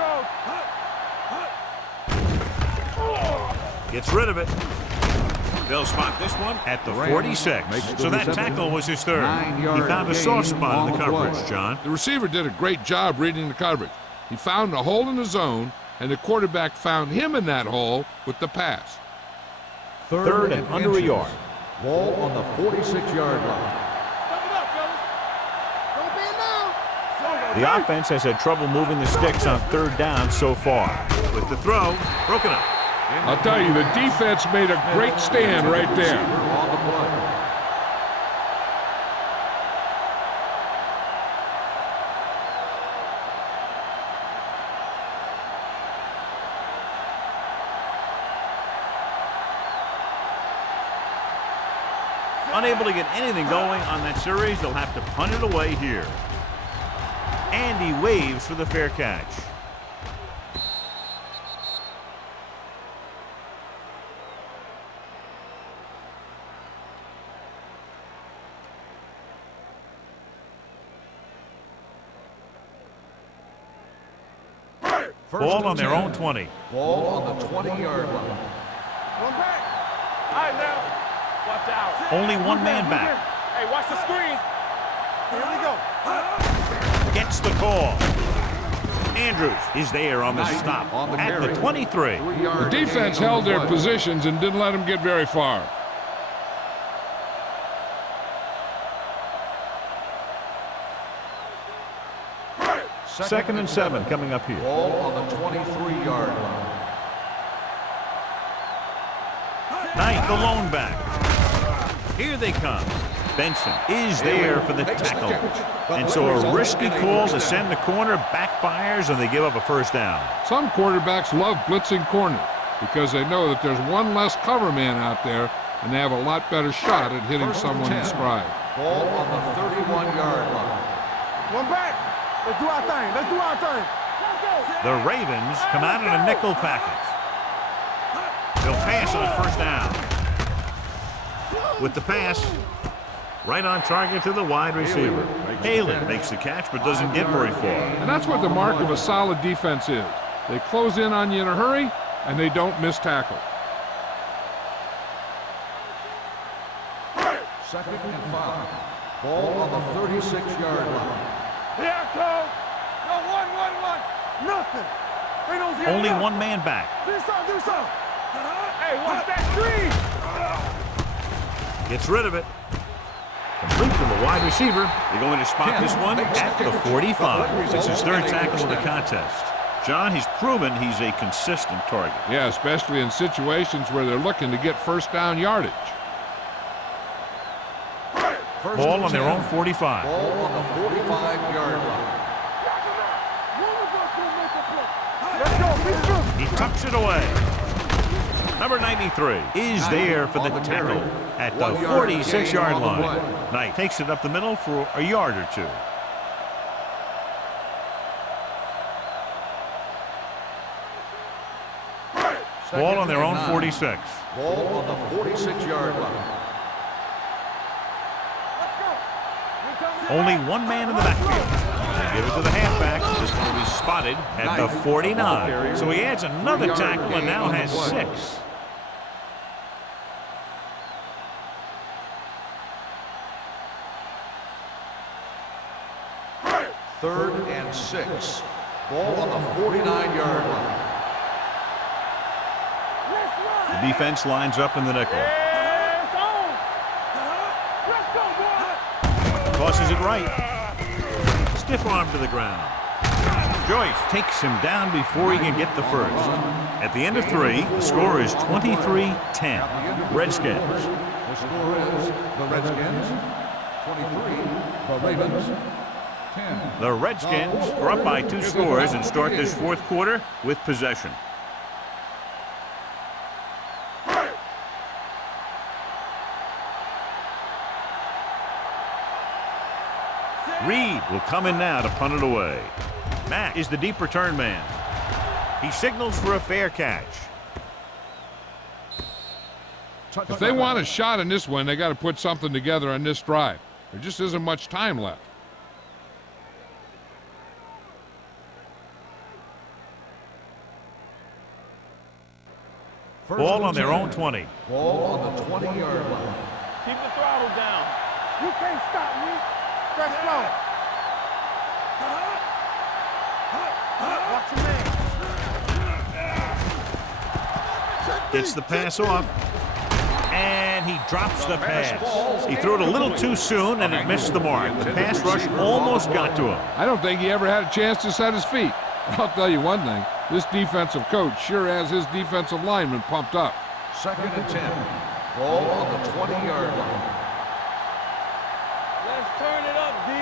go. Gets rid of it. They'll spot this one at the 46. So that tackle was his third. He found a soft spot in the coverage, John. The receiver did a great job reading the coverage. He found a hole in the zone, and the quarterback found him in that hole with the pass. Third and under a yard. Ball on the 46-yard line. Step it up, fellas. Don't be in now. The offense has had trouble moving the sticks on third down so far. With the throw, broken up. I'll tell you, the defense made a great stand right there. On the play. Unable to get anything going on that series, they'll have to punt it away here. And he waves for the fair catch. Ball on their own 20. Ball on the 20-yard line. One back. All right, now. Watch out. Only one man back. Hey, watch the screen. Here we go. Gets the call. Andrews is there on the stop at the 23. The defense held their positions and didn't let them get very far. Second and 7 coming up here. Ball on the 23-yard line. Knight, the lone back. Here they come. Benson is there for the tackle. And so a risky call to send the corner backfires, and they give up a first down. Some quarterbacks love blitzing corners because they know that there's one less cover man out there, and they have a lot better shot at hitting someone in stride. Ball on the 31-yard line. One back. Let's do our thing. Let's do our thing. The Ravens come out in a nickel package. They'll pass on a first down. With the pass, right on target to the wide receiver. Halen makes the catch but doesn't get very far. And that's what the mark of a solid defense is. They close in on you in a hurry, and they don't miss tackle. Second and 5. Ball on the 36-yard line. Here I come. No, one. Nothing. They don't get Only nothing. one man back. Do something. Hey, watch that screen. Gets rid of it. Complete to the wide receiver. They're going to spot this one at the 45. It's his third tackle of the contest. John, he's proven he's a consistent target. Yeah, especially in situations where they're looking to get first down yardage. Ball on their own 45. Ball on the 45-yard line. Let's go. He tucks it away. Number 93 is there for the tackle at the 46-yard line. Knight takes it up the middle for a yard or two. Ball on their own 46. Ball on the 46-yard line. Only one man in the backfield. They give it to the halfback. This one will be spotted at the 49. So he adds another tackle and now has 6. Third and 6. Ball on the 49-yard line. The defense lines up in the nickel. It's on. Let's go, boy. Tosses it right. Stiff arm to the ground. Joyce takes him down before he can get the first. At the end of 3, the score is 23-10. Redskins. The score is the Redskins 23, the Ravens 10. The Redskins are up by 2 scores and start this fourth quarter with possession. Reed will come in now to punt it away. Mack is the deep return man. He signals for a fair catch. If they want a shot in this one, they got to put something together on this drive. There just isn't much time left. Ball on their own 20. Ball on the 20-yard line. Keep the throttle down. You can't stop me. Let's go. Watch your man. Gets the pass off. And he drops the pass. He threw it a little too soon and it missed the mark. The pass rush almost got to him. I don't think he ever had a chance to set his feet. I'll tell you one thing. This defensive coach sure has his defensive lineman pumped up. Second and 10. Ball on the 20-yard line. Let's turn it up, D.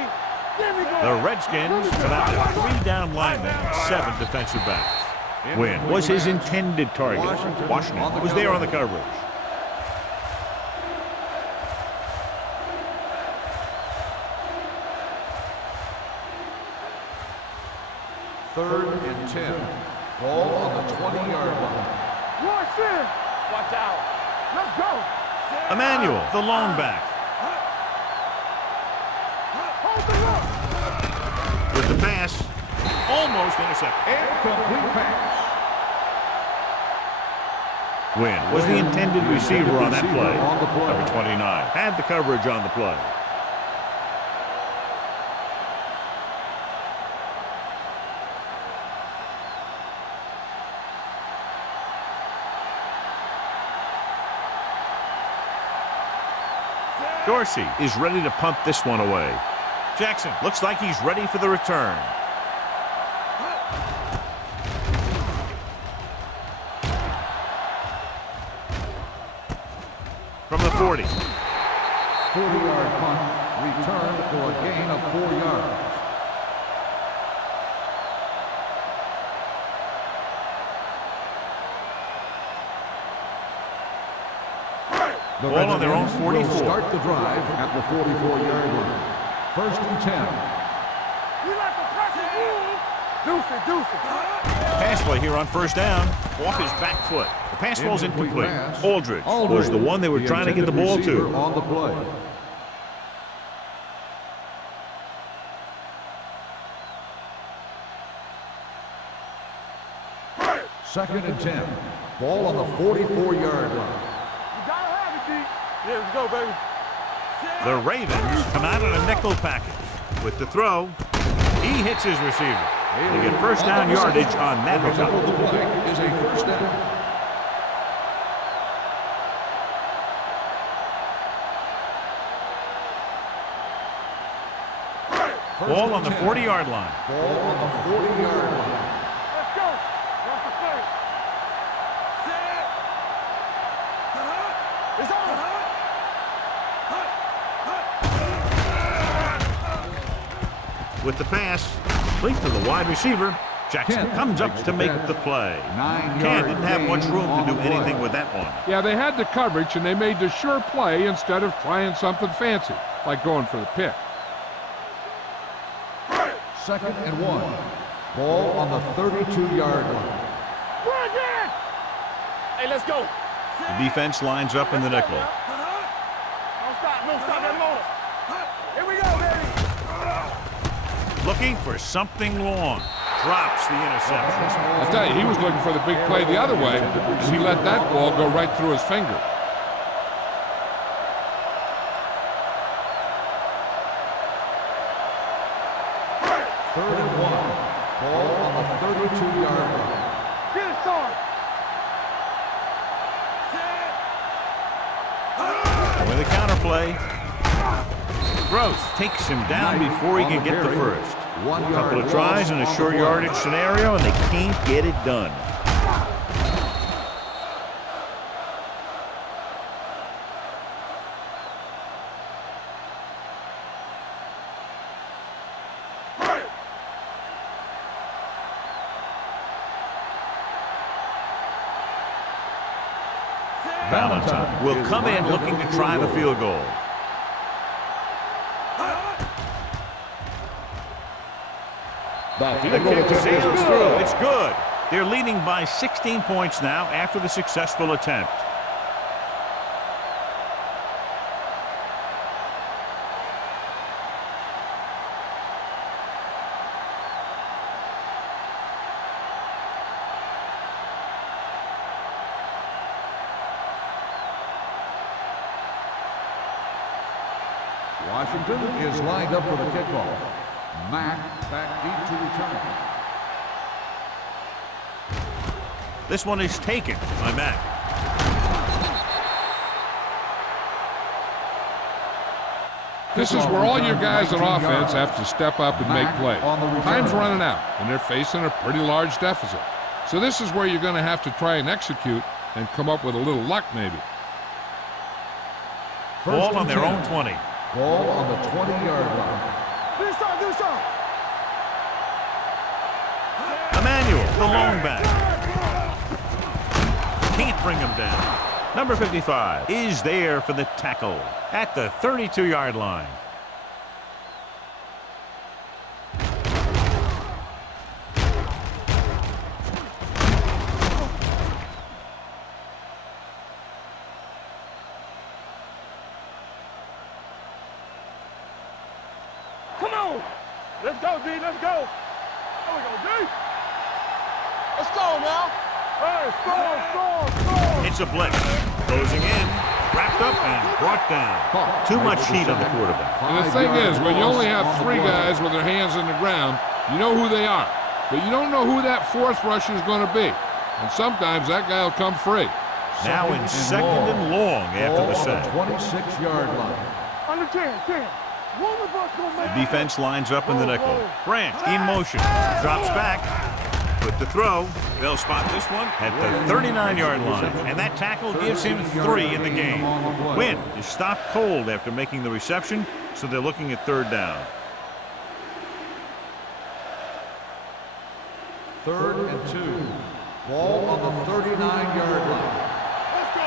Give me The Redskins without 3 down linemen and 7 defensive backs. Wynn was his intended target. Washington was there on the coverage. 3rd and 10. Ball on the 20-yard line. Watch in. Watch out. Let's go. Emmanuel, the lone back. Hold the look. With the pass, almost intercepted. Incomplete pass. Wynn was the intended receiver on that play. On the play. Number 29 had the coverage on the play. Dorsey is ready to punt this one away. Jackson looks like he's ready for the return. From the 40. 40-yard punt, returned for a gain of 4 yards. The Ball on their own Redskins 44. will start the drive at the 44-yard line. 1st and 10. We like to press the rules. Deuce it. Pass play here on 1st down. Off his back foot. The pass ball's incomplete. Pass. Aldridge was the one they were trying to get the ball receiver to. on the play. Second and 10. Ball on the 44-yard line. You gotta have it, D. Yeah, let's go, baby. The Ravens come out in a nickel package. With the throw, he hits his receiver. They get 1st down yardage on that The result of the hookup. play is a 1st down. Ball on the 40-yard line. Ball on the 40-yard line. Let's go. That's the play. It's on. With the pass, complete to the wide receiver. Jackson Kent comes up makes to the make catch. the play. 9-yard Kent didn't have much gain room on to do the play. anything with that one. Yeah, they had the coverage, and they made the sure play instead of trying something fancy, like going for the pick. 2nd and 1. Ball on the 32-yard line. Run again. Hey, let's go. The defense lines up in the nickel. Don't stop that motor. Here we go, baby. Looking for something long. Drops the interception. I tell you, he was looking for the big play the other way, and he let that ball go right through his finger. Third and 1. Ball on the 32-yard line. Get it started. With a counterplay. Gross takes him down before he can get the first. A couple of tries in a short yardage scenario, and they can't get it done. Valentine will come in looking to try the field goal. The kick sails through. It's good. They're leading by 16 points now after the successful attempt. Washington is lined up for the kickoff. Mack back deep to return. This one is taken by Mack. This is where all your guys on offense have to step up and make plays. Time's running out, and they're facing a pretty large deficit. So this is where you're going to have to try and execute and come up with a little luck, maybe. Ball on their own 20. Ball on the 20-yard line. Do something. Emmanuel, the lone back. Can't bring him down. Number 55 is there for the tackle at the 32-yard line. go, D. Let's go. There we go, D. Let's go now. Hey, score. It's a blitz. Closing in. Wrapped up and brought down. Too much heat on the quarterback. And the thing is, when you only have 3 guys with their hands in the ground, you know who they are. But you don't know who that 4th rusher is going to be. And sometimes that guy will come free. Now in second and long after the set. 26-yard line. Under 10. One of us gonna make The defense lines up in the nickel. Branch in motion. Drops back. With the throw, they'll spot this one at the 39-yard line. And that tackle gives him 3 in the game. Wynn is stopped cold after making the reception, so they're looking at 3rd down. 3rd and 2. Ball on the 39-yard line. Let's go.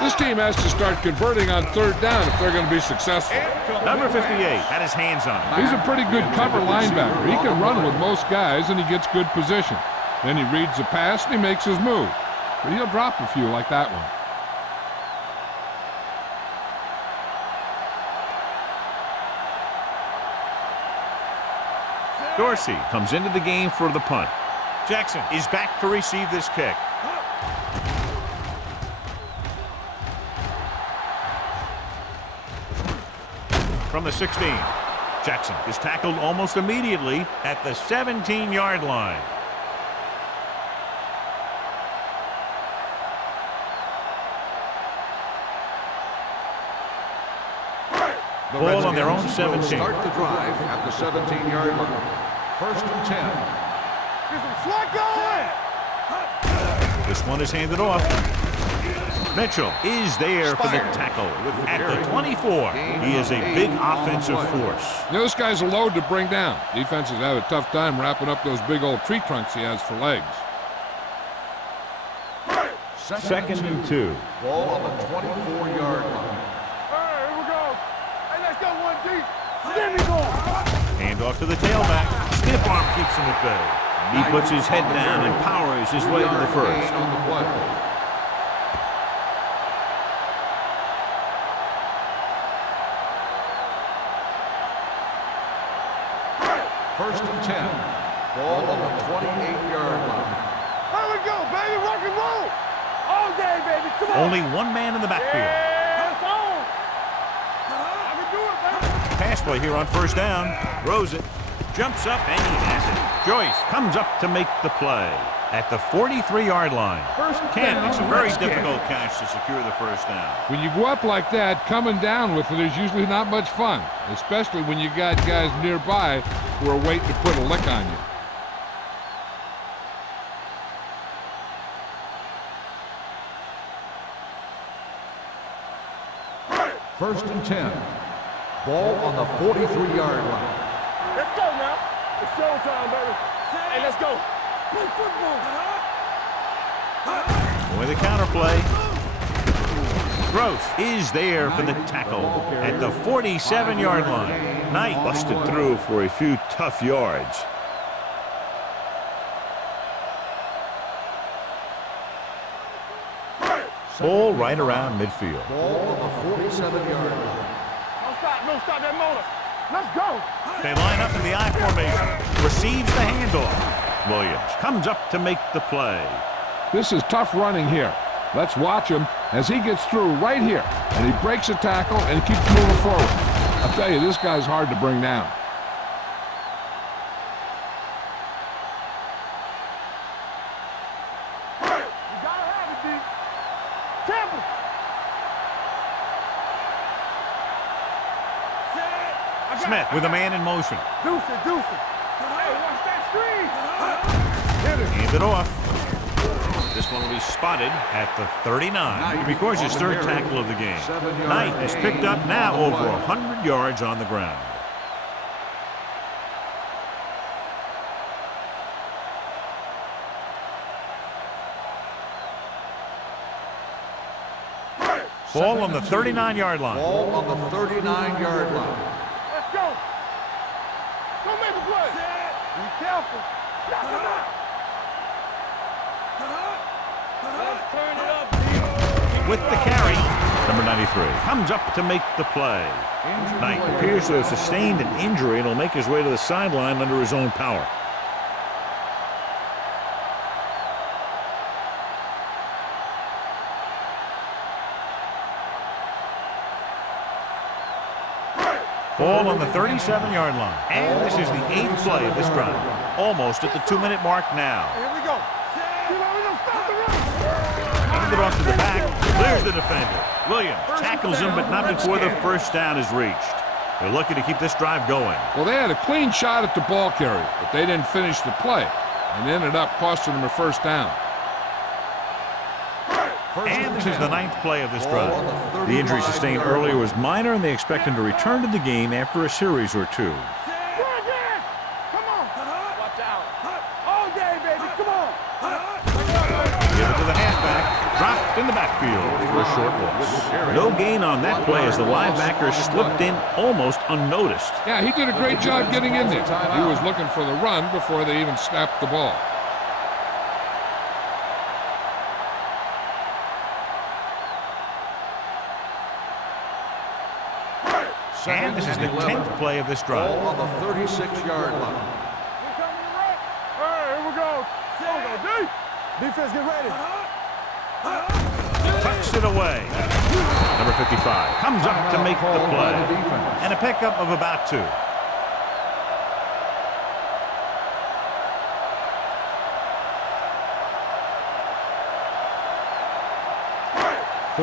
This team has to start converting on 3rd down if they're going to be successful. Number 58 had his hands on it. He's a pretty good cover linebacker. He can run with most guys, and he gets good position. Then he reads the pass, and he makes his move. But he'll drop a few like that one. Dorsey comes into the game for the punt. Jackson is back to receive this kick. From the 16, Jackson is tackled almost immediately at the 17-yard line. Ball on their own 17. Start the drive at the 17-yard line. 1st and 10. Get some slack going. This one is handed off. Mitchell is there for the tackle at the 24. He is a big offensive force. You know, this guy's a load to bring down. Defenses have a tough time wrapping up those big old tree trunks he has for legs. 2nd and 2. Ball on the 24-yard line. Hey, here we go. Hey, let's go 1 deep. Get me going. Hand off to the tailback. Stiff arm keeps him at bay. He puts his head down and powers his way to the 1st. On the play. 1st and 10. Ball on the 28-yard line. Here we go, baby. Rock and roll. All day, baby. Come on. Only one man in the backfield. Yeah, it's on. I can do it, baby. Pass play here on 1st down. Throws it. Jumps up and he has it. Joyce comes up to make the play at the 43-yard line. Kent makes a very difficult catch to secure the 1st down. When you go up like that, coming down with it is usually not much fun, especially when you got guys nearby who are waiting to put a lick on you. First and 10. Ball on the 43-yard line. Let's go now. It's showtime, baby. Hey, let's go. Play football. With a counterplay. Gross is there for the tackle at the 47-yard line. Knight busted through for a few tough yards. Ball right around midfield. Ball on the 47-yard line. Don't stop that motor. Let's go. They line up in the I formation. Receives the handoff. Williams comes up to make the play. This is tough running here. Let's watch him as he gets through right here. And he breaks a tackle and keeps moving forward. I'll tell you, this guy's hard to bring down. You gotta have it, D. Temple. Smith with a man in motion. Deuce it. Hey, watch that screen. Hit it. Hand it off. This one will be spotted at the 39. He records his third tackle of the game. Knight has picked up now over 100 yards on the ground. Ball on the 39-yard line. Ball on the 39-yard line. Let's go. Don't make a play. Be careful. Knock him out. Let's turn it up, D. With the carry. Number 93 comes up to make the play. Knight appears to have sustained an injury and will make his way to the sideline under his own power. Ball on the 37-yard line. And this is the 8th play of this drive. Almost at the 2-minute mark now. Here we go. Stop the run. Handed off to the back. Clears the defender. Williams tackles him, but not before the first down is reached. They're looking to keep this drive going. Well, they had a clean shot at the ball carrier, but they didn't finish the play and ended up costing them a first down. And this is the 9th play of this drive. The injury sustained earlier was minor, and they expect him to return to the game after a series or two. Come on. Watch out. All day, baby. Come on. Give it to the halfback. Dropped in the backfield for a short loss. No gain on that play as the linebacker slipped in almost unnoticed. Yeah, he did a great job getting in there. He was looking for the run before they even snapped the ball. And this is the 10th play of this drive. Ball on the 36-yard line. Here we go. Go, D. Defense, get ready. Tucks it away. Number 55 comes up to make the play. And a pickup of about 2.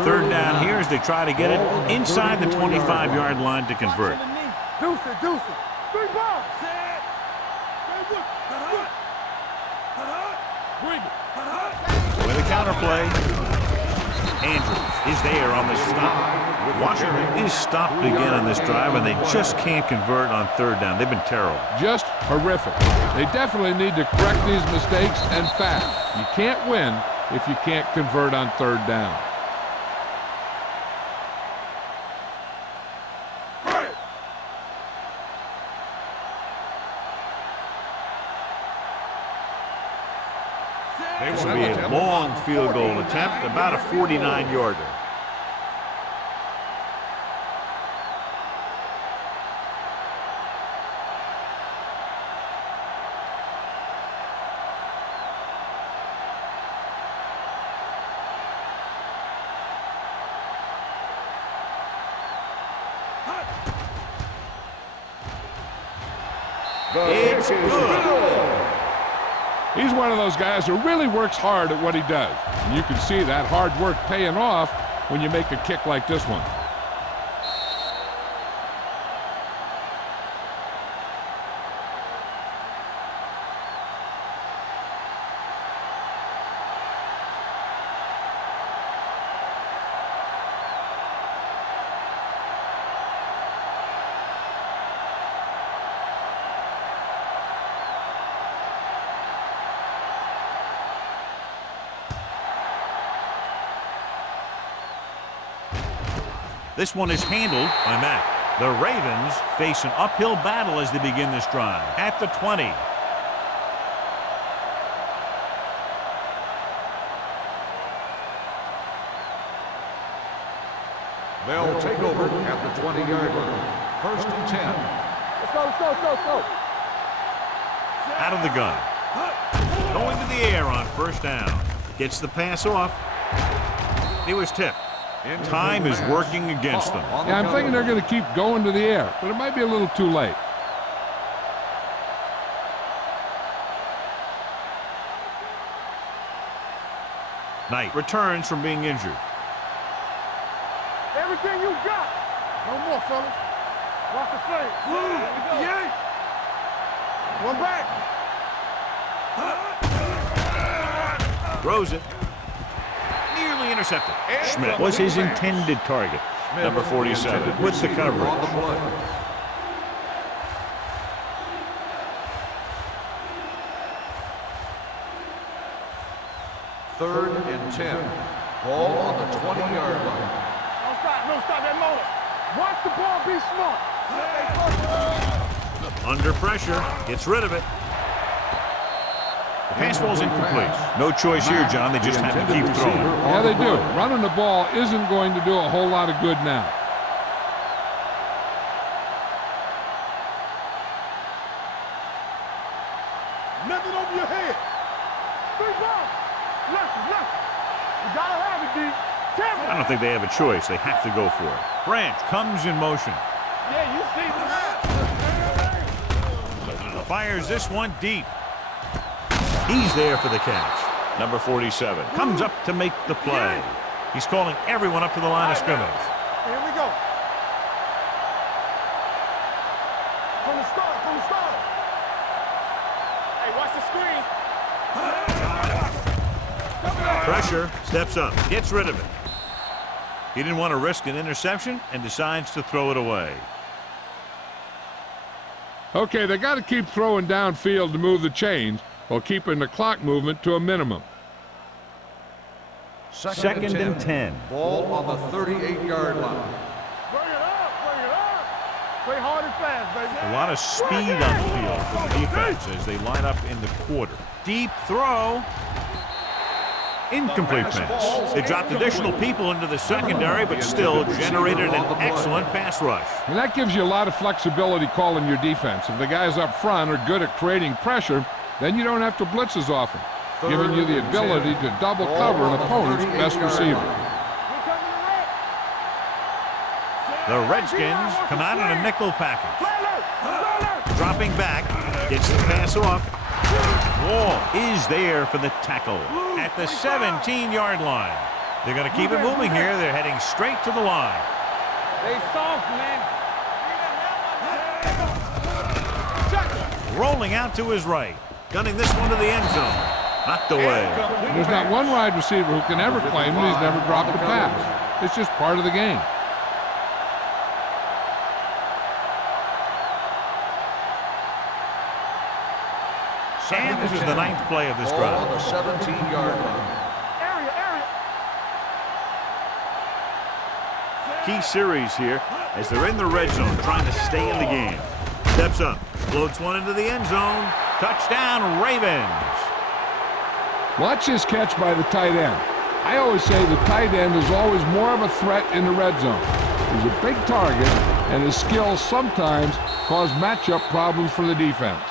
Third down here as they try to get it inside the 25-yard line to convert. Deuce it. 3 balls. With a counterplay, Andrews is there on the stop. Washington is stopped again on this drive, and they just can't convert on third down. They've been terrible. Just horrific. They definitely need to correct these mistakes and fast. You can't win if you can't convert on third down. This will be a long field goal attempt, about a 49-yarder. It's good. He's one of those guys who really works hard at what he does. And you can see that hard work paying off when you make a kick like this one. This one is handled by Mack. The Ravens face an uphill battle as they begin this drive. At the 20. They'll take over at the 20-yard line. 1st and 10. Let's go. Out of the gun. Going to the air on first down. Gets the pass off. It was tipped. Time is working against them. Yeah, I'm thinking they're going to keep going to the air, but it might be a little too late. Knight returns from being injured. Everything you got. No more, fellas. Watch the play. 58. One back. Throws it. Nearly intercepted. Schmidt was his intended target. Number 47 with the coverage. On the play. Third and 10. Ball on the 20-yard line. Don't stop that motor. Watch the ball, be smart. Under pressure, gets rid of it. The Pass ball's incomplete. No choice here, John. They just have to keep throwing. Yeah, they do. Running the ball isn't going to do a whole lot of good now. Nothing over your head. 3 balls. Left. You gotta have it, D. I don't think they have a choice. They have to go for it. Branch comes in motion. Yeah, you see that. Fires this one deep. He's there for the catch. Number 47 comes up to make the play. He's calling everyone up to the line of scrimmage. Here we go. From the start. Hey, watch the screen. Pressure, steps up, gets rid of it. He didn't want to risk an interception and decides to throw it away. Okay, they got to keep throwing downfield to move the chains while keeping the clock movement to a minimum. Second and 10. Ball on the 38-yard line. Bring it up. Play hard and fast, baby. A lot of speed on the field for the defense as they line up in the quarter. Deep throw. Incomplete pass. They dropped additional people into the secondary, but still generated an excellent pass rush. And that gives you a lot of flexibility calling your defense. If the guys up front are good at creating pressure, then you don't have to blitz as often, giving you the ability to double cover an opponent's best receiver. The Redskins come out in a nickel package. Dropping back, gets the pass off. Wall is there for the tackle at the 17-yard line. They're going to keep it moving here. They're heading straight to the line. They soft, man. Rolling out to his right. Gunning this one to the end zone. Knocked away. There's not one wide receiver who can ever claim that he's never dropped a pass. It's just part of the game. And this is the 9th play of this Ball drive. on the 17-yard line. Area. Key series here as they're in the red zone trying to stay in the game. Steps up, floats one into the end zone. Touchdown, Ravens. Watch this catch by the tight end. I always say the tight end is always more of a threat in the red zone. He's a big target, and his skills sometimes cause matchup problems for the defense.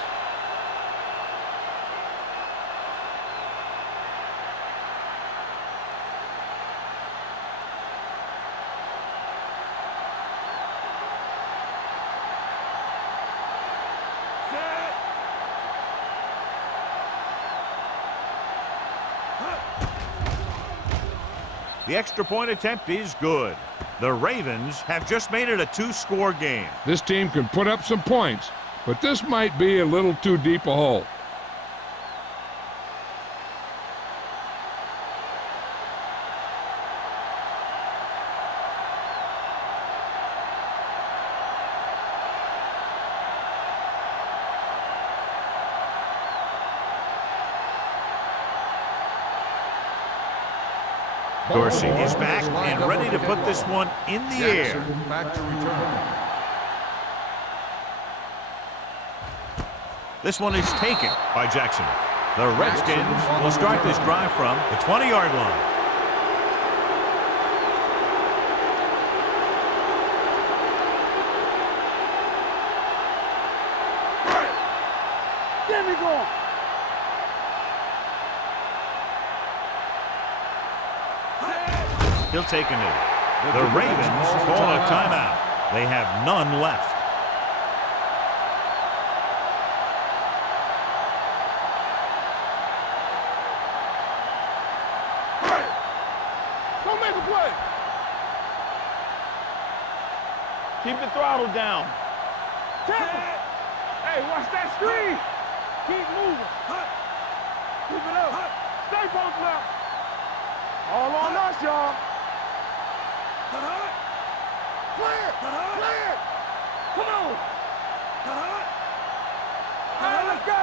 The extra point attempt is good. The Ravens have just made it a 2-score game. This team can put up some points, but this might be a little too deep a hole. Dorsey is back and ready to put this one in the air. Back to return. This one is taken by Jackson. The Redskins will start this drive from the 20-yard line. Get me going. He'll take a knee. The Ravens call a timeout. They have none left. Don't make a play. Keep the throttle down. Hey, watch that screen. Keep moving. Keep it up. Stay post left. All on us, y'all. Clear! Clear! Come on! All right, let's go!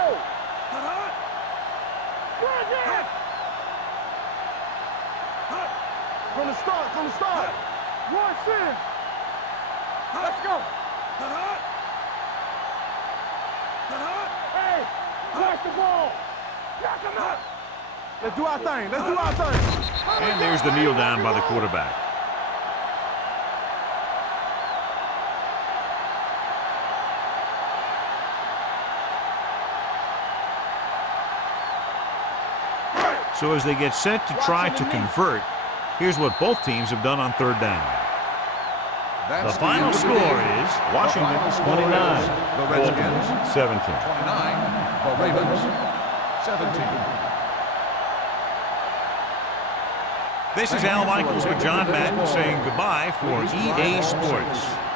Run, yeah! From the start! One, sin! Let's go! Hey! Watch the ball! Let's do our thing. Let's do our thing. And there's the kneel down by the quarterback. So as they get set to try to convert, here's what both teams have done on third down. That's The final end of score game. is The Washington final score 29, is the Redskins Baltimore 17. 29, the Ravens 17. This is Al Michaels with John Madden saying goodbye for EA Sports.